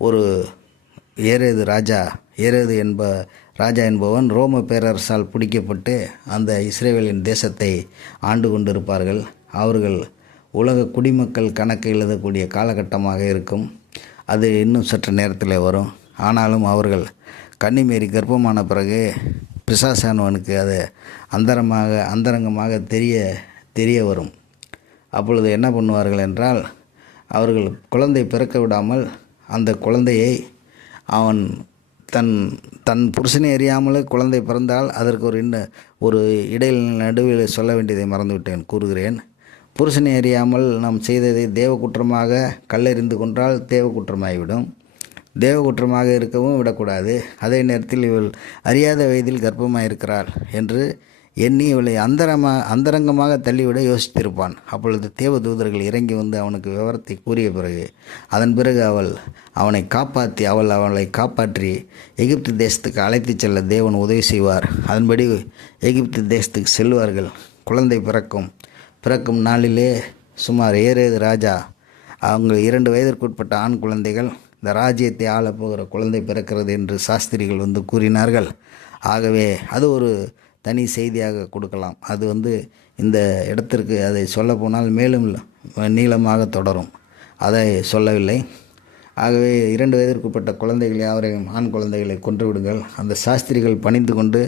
ஒரு ஏரோது ராஜா என்பவன் ரோம பேரரசால் பிடிக்கப்பட்டு அந்த இஸ்ரேலின் தேசத்தை ஆண்டு கொண்டிருப்பார்கள். அவர்கள் உலக குடிமக்கள் கணக்கு எழுதக்கூடிய காலகட்டமாக இருக்கும். அது இன்னும் சற்று நேரத்தில் வரும். ஆனாலும் அவர்கள் கன்னிமேரி கர்ப்பமான பிறகு பிசாசானவனுக்கு அது அந்தரங்கமாக தெரிய வரும். அப்பொழுது என்ன பண்ணுவார்கள் என்றால், அவர்கள் குழந்தை பிறக்க விடாமல் அந்த குழந்தையை அவன் தன் புருஷனை அறியாமலே குழந்தை பிறந்தால் அதற்கு ஒரு நடுவில் சொல்ல வேண்டியதை மறந்துவிட்டேன், கூறுகிறேன். புருஷனை அறியாமல் நாம் செய்ததை தேவ குற்றமாக கல்லெறிந்து கொன்றால் தேவ குற்றமாகிவிடும். தேவ குற்றமாக இருக்கவும் விடக்கூடாது. அதே நேரத்தில் இவள் அறியாத வயதில் கர்ப்பமாக இருக்கிறாள் என்று எண்ணி இவளை அந்தரங்கமாக தள்ளிவிட யோசித்திருப்பான். அப்பொழுது தேவதூதர்கள் இறங்கி வந்து அவனுக்கு விவரத்தை கூறிய பிறகு அதன் பிறகு அவளை காப்பாற்றி எகிப்து தேசத்துக்கு அழைத்து செல்ல தேவன் உதவி செய்வார். அதன்படி எகிப்து தேசத்துக்கு செல்வார்கள். குழந்தை பிறக்கும் நாளிலே சுமார் ஏரோது ராஜா அவங்க 2 வயதிற்குட்பட்ட ஆண் குழந்தைகள் இந்த ராஜ்யத்தை ஆளப்போகிற குழந்தை பிறக்கிறது என்று சாஸ்திரிகள் கூறினார்கள். ஆகவே அது ஒரு தனி செய்தியாக கொடுக்கலாம். அது இந்த இடத்திற்கு அதை சொல்ல போனால் மேலும் நீளமாக தொடரும். அதை சொல்லவில்லை. ஆகவே 2 வயதிற்குட்பட்ட குழந்தைகள் யாவரையும் ஆண் குழந்தைகளை கொன்றுவிடுங்கள். அந்த சாஸ்திரிகள் பணிந்து கொண்டு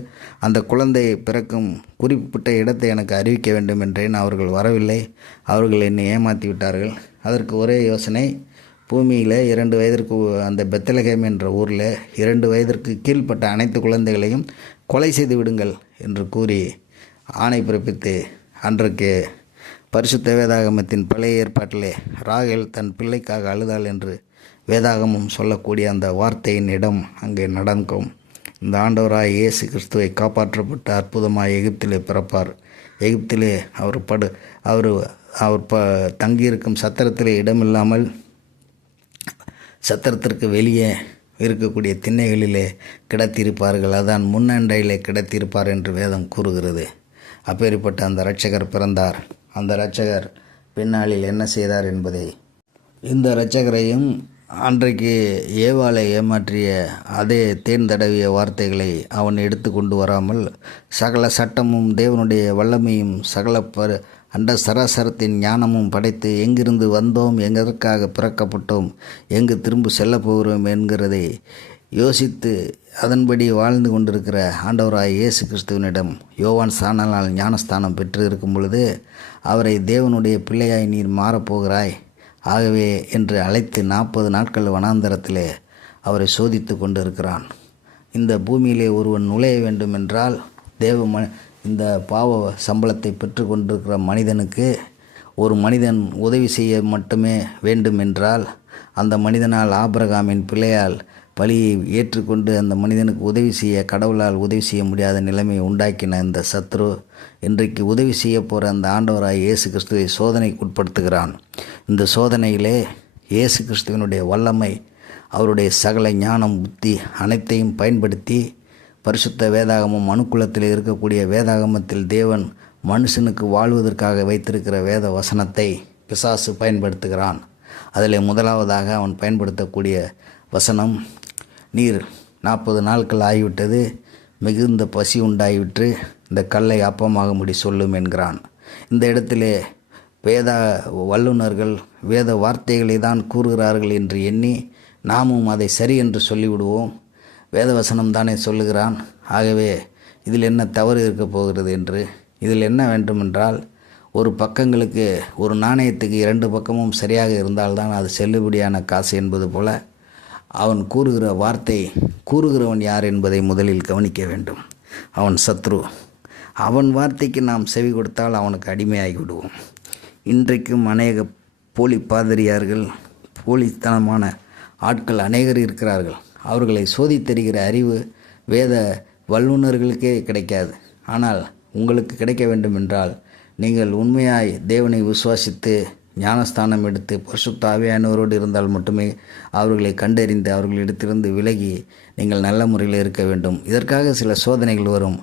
அந்த குழந்தை பிறக்கும் குறிப்பிட்ட இடத்தை எனக்கு அறிவிக்க வேண்டும் என்றேன். அவர்கள் வரவில்லை. அவர்கள் என்னை ஏமாற்றி விட்டார்கள். அதற்கு ஒரே யோசனை, பூமியில் 2 வயதிற்கு அந்த பெத்லகேம் என்ற ஊரில் 2 வயதிற்கு கீழ்ப்பட்ட அனைத்து குழந்தைகளையும் கொலை செய்து விடுங்கள் என்று கூறி ஆணை பிறப்பித்து, அன்றைக்கு பரிசுத்த வேதாகமத்தின் பழைய ஏற்பாட்டிலே ராகேல் தன் பிள்ளைக்காக அழுதாள் என்று வேதாகமம் சொல்லக்கூடிய அந்த வார்த்தையின் இடம் அங்கே நடக்கும். இந்த ஆண்டவராய் இயேசு கிறிஸ்துவை காப்பாற்றப்பட்ட அற்புதமாக எகிப்திலே பிறப்பார். எகிப்திலே அவர் தங்கியிருக்கும் சத்திரத்திலே இடமில்லாமல் சத்திரத்திற்கு வெளியே இருக்கக்கூடிய திண்ணைகளிலே கிடத்தியிருப்பார்கள். அதான் முன்னண்டையிலே கிடத்தியிருப்பார் என்று வேதம் கூறுகிறது. அப்பேற்பட்ட அந்த இரட்சகர் பிறந்தார். அந்த இரட்சகர் பின்னாளில் என்ன செய்தார் என்பதை, இந்த இரட்சகரையும் அன்றைக்கு ஏவாளை ஏமாற்றிய அதே தேன் தடவிய வார்த்தைகளை அவன் எடுத்து கொண்டு வராமல், சகல சட்டமும் தேவனுடைய வல்லமையும் சகல அண்ட சராசரத்தின் ஞானமும் படைத்து எங்கிருந்து வந்தோம், எதற்காக பிறக்கப்பட்டோம், எங்கு திரும்ப செல்ல போகிறோம் என்கிறதை யோசித்து அதன்படி வாழ்ந்து கொண்டிருக்கிற ஆண்டவராய் இயேசு கிறிஸ்துவனிடம் யோவான் சாணலால் ஞானஸ்தானம் பெற்று இருக்கும் பொழுது அவரை தேவனுடைய பிள்ளையாய் நீர் மாறப்போகிறாய் ஆகவே என்று அழைத்து 40 நாட்கள் வனாந்தரத்திலே அவரை சோதித்து கொண்டு இருக்கிறான். இந்த பூமியிலே ஒருவன் நுழைய வேண்டுமென்றால் இந்த பாவ சம்பளத்தை பெற்று கொண்டிருக்கிற மனிதனுக்கு ஒரு மனிதன் உதவி செய்ய மட்டுமே வேண்டுமென்றால் அந்த மனிதனால் ஆபிரகாமின் பிள்ளையால் பலியை ஏற்றுக்கொண்டு அந்த மனிதனுக்கு உதவி செய்ய கடவுளால் உதவி செய்ய முடியாத நிலைமையை உண்டாக்கின இந்த சத்ரு இன்றைக்கு உதவி செய்ய போகிற அந்த ஆண்டவராய் இயேசு கிறிஸ்துவை சோதனைக்கு உட்படுத்துகிறான். இந்த சோதனையிலே இயேசு கிறிஸ்துவனுடைய வல்லமை, அவருடைய சகல ஞானம், புத்தி அனைத்தையும் பயன்படுத்தி பரிசுத்த வேதாகமம் மனுக்குலத்தில் இருக்கக்கூடிய வேதாகமத்தில் தேவன் மனுஷனுக்கு வாழ்வதற்காக வைத்திருக்கிற வேத வசனத்தை பிசாசு பயன்படுத்துகிறான். அதில் முதலாவதாக அவன் பயன்படுத்தக்கூடிய வசனம், நீர் 40 நாட்கள் ஆகிவிட்டது, மிகுந்த பசி உண்டாகிவிட்டு இந்த கல்லை அப்பமாகும்படி சொல்லும் என்கிறான். இந்த இடத்திலே வேத வல்லுநர்கள் வேத வார்த்தைகளை தான் கூறுகிறார்கள் என்று எண்ணி நாமும் அதை சரி என்று சொல்லிவிடுவோம். வேதவசனம் தானே சொல்லுகிறான், ஆகவே இதில் என்ன தவறு இருக்க போகிறது என்று. இதில் என்ன வேண்டுமென்றால் ஒரு பக்கங்களுக்கு ஒரு நாணயத்துக்கு 2 பக்கமும் சரியாக இருந்தால்தான் அது செல்லுபடியான காசு என்பது போல அவன் கூறுகிற வார்த்தை, கூறுகிறவன் யார் என்பதை முதலில் கவனிக்க வேண்டும். அவன் சத்ரு. அவன் வார்த்தைக்கு நாம் செவி கொடுத்தால் அவனுக்கு அடிமையாகிவிடுவோம். இன்றைக்கும் அநேக போலி பாதிரியார்கள், போலித்தனமான ஆட்கள் அநேகர் இருக்கிறார்கள். அவர்களை சோதித்தறிகிற அறிவு வேத வல்லுநர்களுக்கே கிடைக்காது. ஆனால் உங்களுக்கு கிடைக்க வேண்டுமென்றால் நீங்கள் உண்மையாய் தேவனை விசுவாசித்து ஞானஸ்தானம் எடுத்து பரிசுத்த ஆவியானவரோடு இருந்தால் மட்டுமே அவர்களை கண்டறிந்து அவர்களிடத்திலிருந்து விலகி நீங்கள் நல்ல முறையில் இருக்க வேண்டும். இதற்காக சில சோதனைகள் வரும்.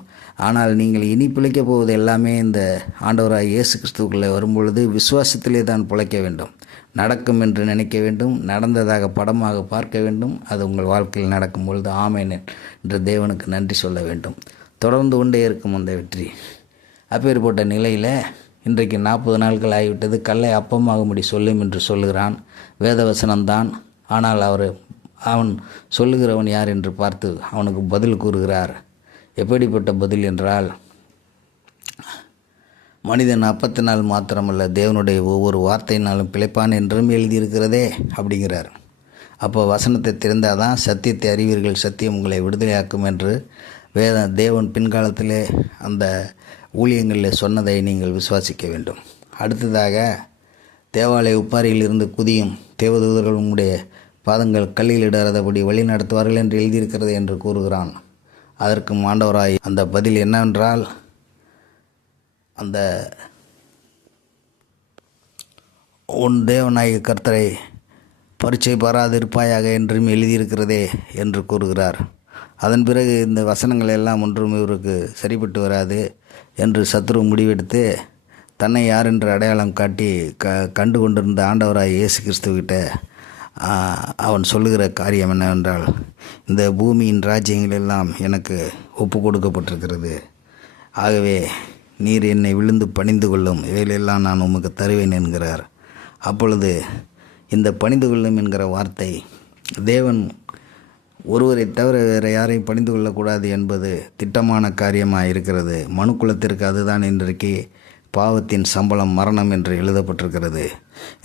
ஆனால் நீங்கள் இனி பிழைக்கப் போவது எல்லாமே இந்த ஆண்டவராய் இயேசு கிறிஸ்துவுக்குள்ளே வரும்பொழுது விசுவாசத்திலே தான் பிழைக்க வேண்டும். நடக்கும் என்று நினைக்க வேண்டும், நடந்ததாக படமாக பார்க்க வேண்டும். அது உங்கள் வாழ்க்கையில் நடக்கும் பொழுது ஆமென் என்று தேவனுக்கு நன்றி சொல்ல வேண்டும். தொடர்ந்து கொண்டே இருக்கும் அந்த வெற்றி. அப்பேற்பட்ட நிலையில் இன்றைக்கு 40 நாட்கள் ஆகிவிட்டது, கல்லை அப்பமாகும்படி சொல்லும் என்று சொல்லுகிறான். வேதவசனம்தான். ஆனால் அவன் சொல்லுகிறவன் யார் என்று பார்த்து அவனுக்கு பதில் கூறுகிறார். எப்படிப்பட்ட பதில் என்றால், மனிதன் அப்பத்தினால் மாத்திரமல்ல தேவனுடைய ஒவ்வொரு வார்த்தையினாலும் பிழைப்பான் என்றும் எழுதியிருக்கிறதே அப்படிங்கிறார். அப்போ வசனத்தை தெரிந்தால் தான் சத்தியத்தை அறிவீர்கள், சத்தியம் உங்களை விடுதலையாக்கும் என்று தேவன் பின்காலத்திலே அந்த ஊழியங்களில் சொன்னதை நீங்கள் விசுவாசிக்க வேண்டும். அடுத்ததாக, தேவாலய உப்பாரியிலிருந்து குதியும் தேவதூதர்கள் உங்களுடைய பாதங்கள் கல்லில் இடாதபடி வழி நடத்துவார்கள் என்று எழுதியிருக்கிறது என்று கூறுகிறான். அதற்கு ஆண்டவராய் அந்த பதில் என்னவென்றால், அந்த உன் தேவனாகிய கர்த்தரை பரீட்சை பாராதிருப்பாயாக என்றும் எழுதியிருக்கிறதே என்று கூறுகிறார். அதன் பிறகு இந்த வசனங்கள் எல்லாம் ஒன்றும் இவருக்கு சரிப்பட்டு வராது என்று சத்ரு முடிவெடுத்து தன்னை யார் என்று அடையாளம் காட்டி கண்டு கொண்டிருந்த ஆண்டவராய் இயேசு கிறிஸ்துவிட்ட அவன் சொல்லுகிற காரியம் என்னவென்றால், இந்த பூமியின் ராஜ்யங்கள் எல்லாம் எனக்கு ஒப்பு கொடுக்கப்பட்டிருக்கிறது. ஆகவே நீர் என்னை விழுந்து பணிந்து கொள்ளும், இவையிலெல்லாம் நான் உமக்கு தருவேன் என்கிறார். அப்பொழுது இந்த பணிந்து கொள்ளும் என்கிற வார்த்தை, தேவன் ஒருவரை தவிர வேறு யாரையும் பணிந்து கொள்ளக்கூடாது என்பது திட்டமான காரியமாக இருக்கிறது. மனுக்குலத்திற்கு அதுதான் இன்றைக்கு பாவத்தின் சம்பளம் மரணம் என்று எழுதப்பட்டிருக்கிறது.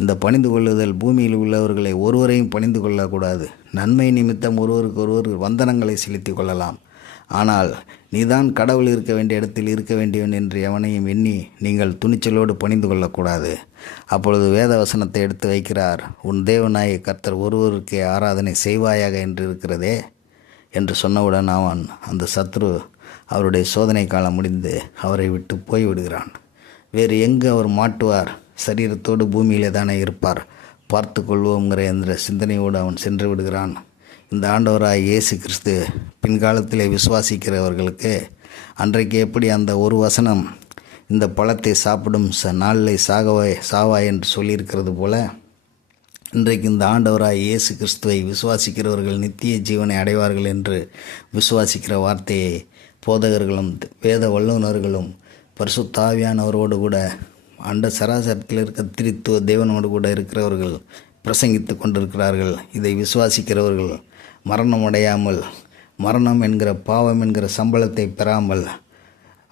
இந்த பணிந்து கொள்ளுதல் பூமியில் உள்ளவர்களை ஒருவரையும் பணிந்து கொள்ளக்கூடாது. நன்மை நிமித்தம் ஒருவருக்கு ஒருவர் வந்தனங்களை செலுத்தி கொள்ளலாம். ஆனால் நீதான் கடவுள் இருக்க வேண்டிய இடத்தில் இருக்க வேண்டியவன் என்று எவனையும் எண்ணி நீங்கள் துணிச்சலோடு பணிந்து கொள்ளக்கூடாது. அப்பொழுது வேத வசனத்தை எடுத்து வைக்கிறார். உன் தேவனாய கர்த்தர் ஒருவருக்கே ஆராதனை செய்வாயாக என்று இருக்கிறதே என்று சொன்னவுடன் அவன் அந்த சத்ரு அவருடைய சோதனை காலம் முடிந்து அவரை விட்டு போய்விடுகிறான். வேறு எங்கு அவர் மாட்டுவார்? சரீரத்தோடு பூமியிலே தானே இருப்பார், பார்த்து கொள்வோங்கிற என்ற சிந்தனையோடு அவன் சென்று விடுகிறான். இந்த ஆண்டவராய் இயேசு கிறிஸ்து பின்காலத்திலே விசுவாசிக்கிறவர்களுக்கு அன்றைக்கு எப்படி அந்த ஒரு வசனம் இந்த பழத்தை சாப்பிடும் நாளிலே சாவாய் என்று சொல்லியிருக்கிறது போல, இன்றைக்கு இந்த ஆண்டவராய் இயேசு கிறிஸ்துவை விசுவாசிக்கிறவர்கள் நித்திய ஜீவனை அடைவார்கள் என்று விசுவாசிக்கிற வார்த்தையை போதகர்களும் வேத வல்லுநர்களும் பரிசுத்த ஆவியானவரோடு கூட அண்ட சராசரத்தில் இருக்க திரித்துவ தேவனோடு கூட இருக்கிறவர்கள் பிரசங்கித்து கொண்டிருக்கிறார்கள். இதை விசுவாசிக்கிறவர்கள் மரணம் அடையாமல், மரணம் என்கிற பாவம் என்கிற சம்பளத்தை பெறாமல்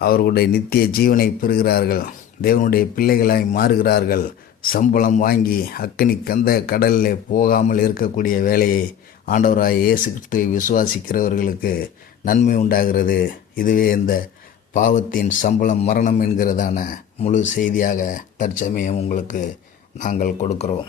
அவர்களுடைய நித்திய ஜீவனை பெறுகிறார்கள். தேவனுடைய பிள்ளைகளாய் மாறுகிறார்கள். சம்பளம் வாங்கி அக்கினி கந்த கடலில் போகாமல் இருக்கக்கூடிய வேலையை ஆண்டவராய் இயேசு கிறிஸ்துவை விசுவாசிக்கிறவர்களுக்கு நன்மை உண்டாகிறது. இதுவே இந்த பாவத்தின் சம்பளம் மரணம் என்கிறதான முழு செய்தியாக தற்சமயம் உங்களுக்கு நாங்கள் கொடுக்கிறோம்.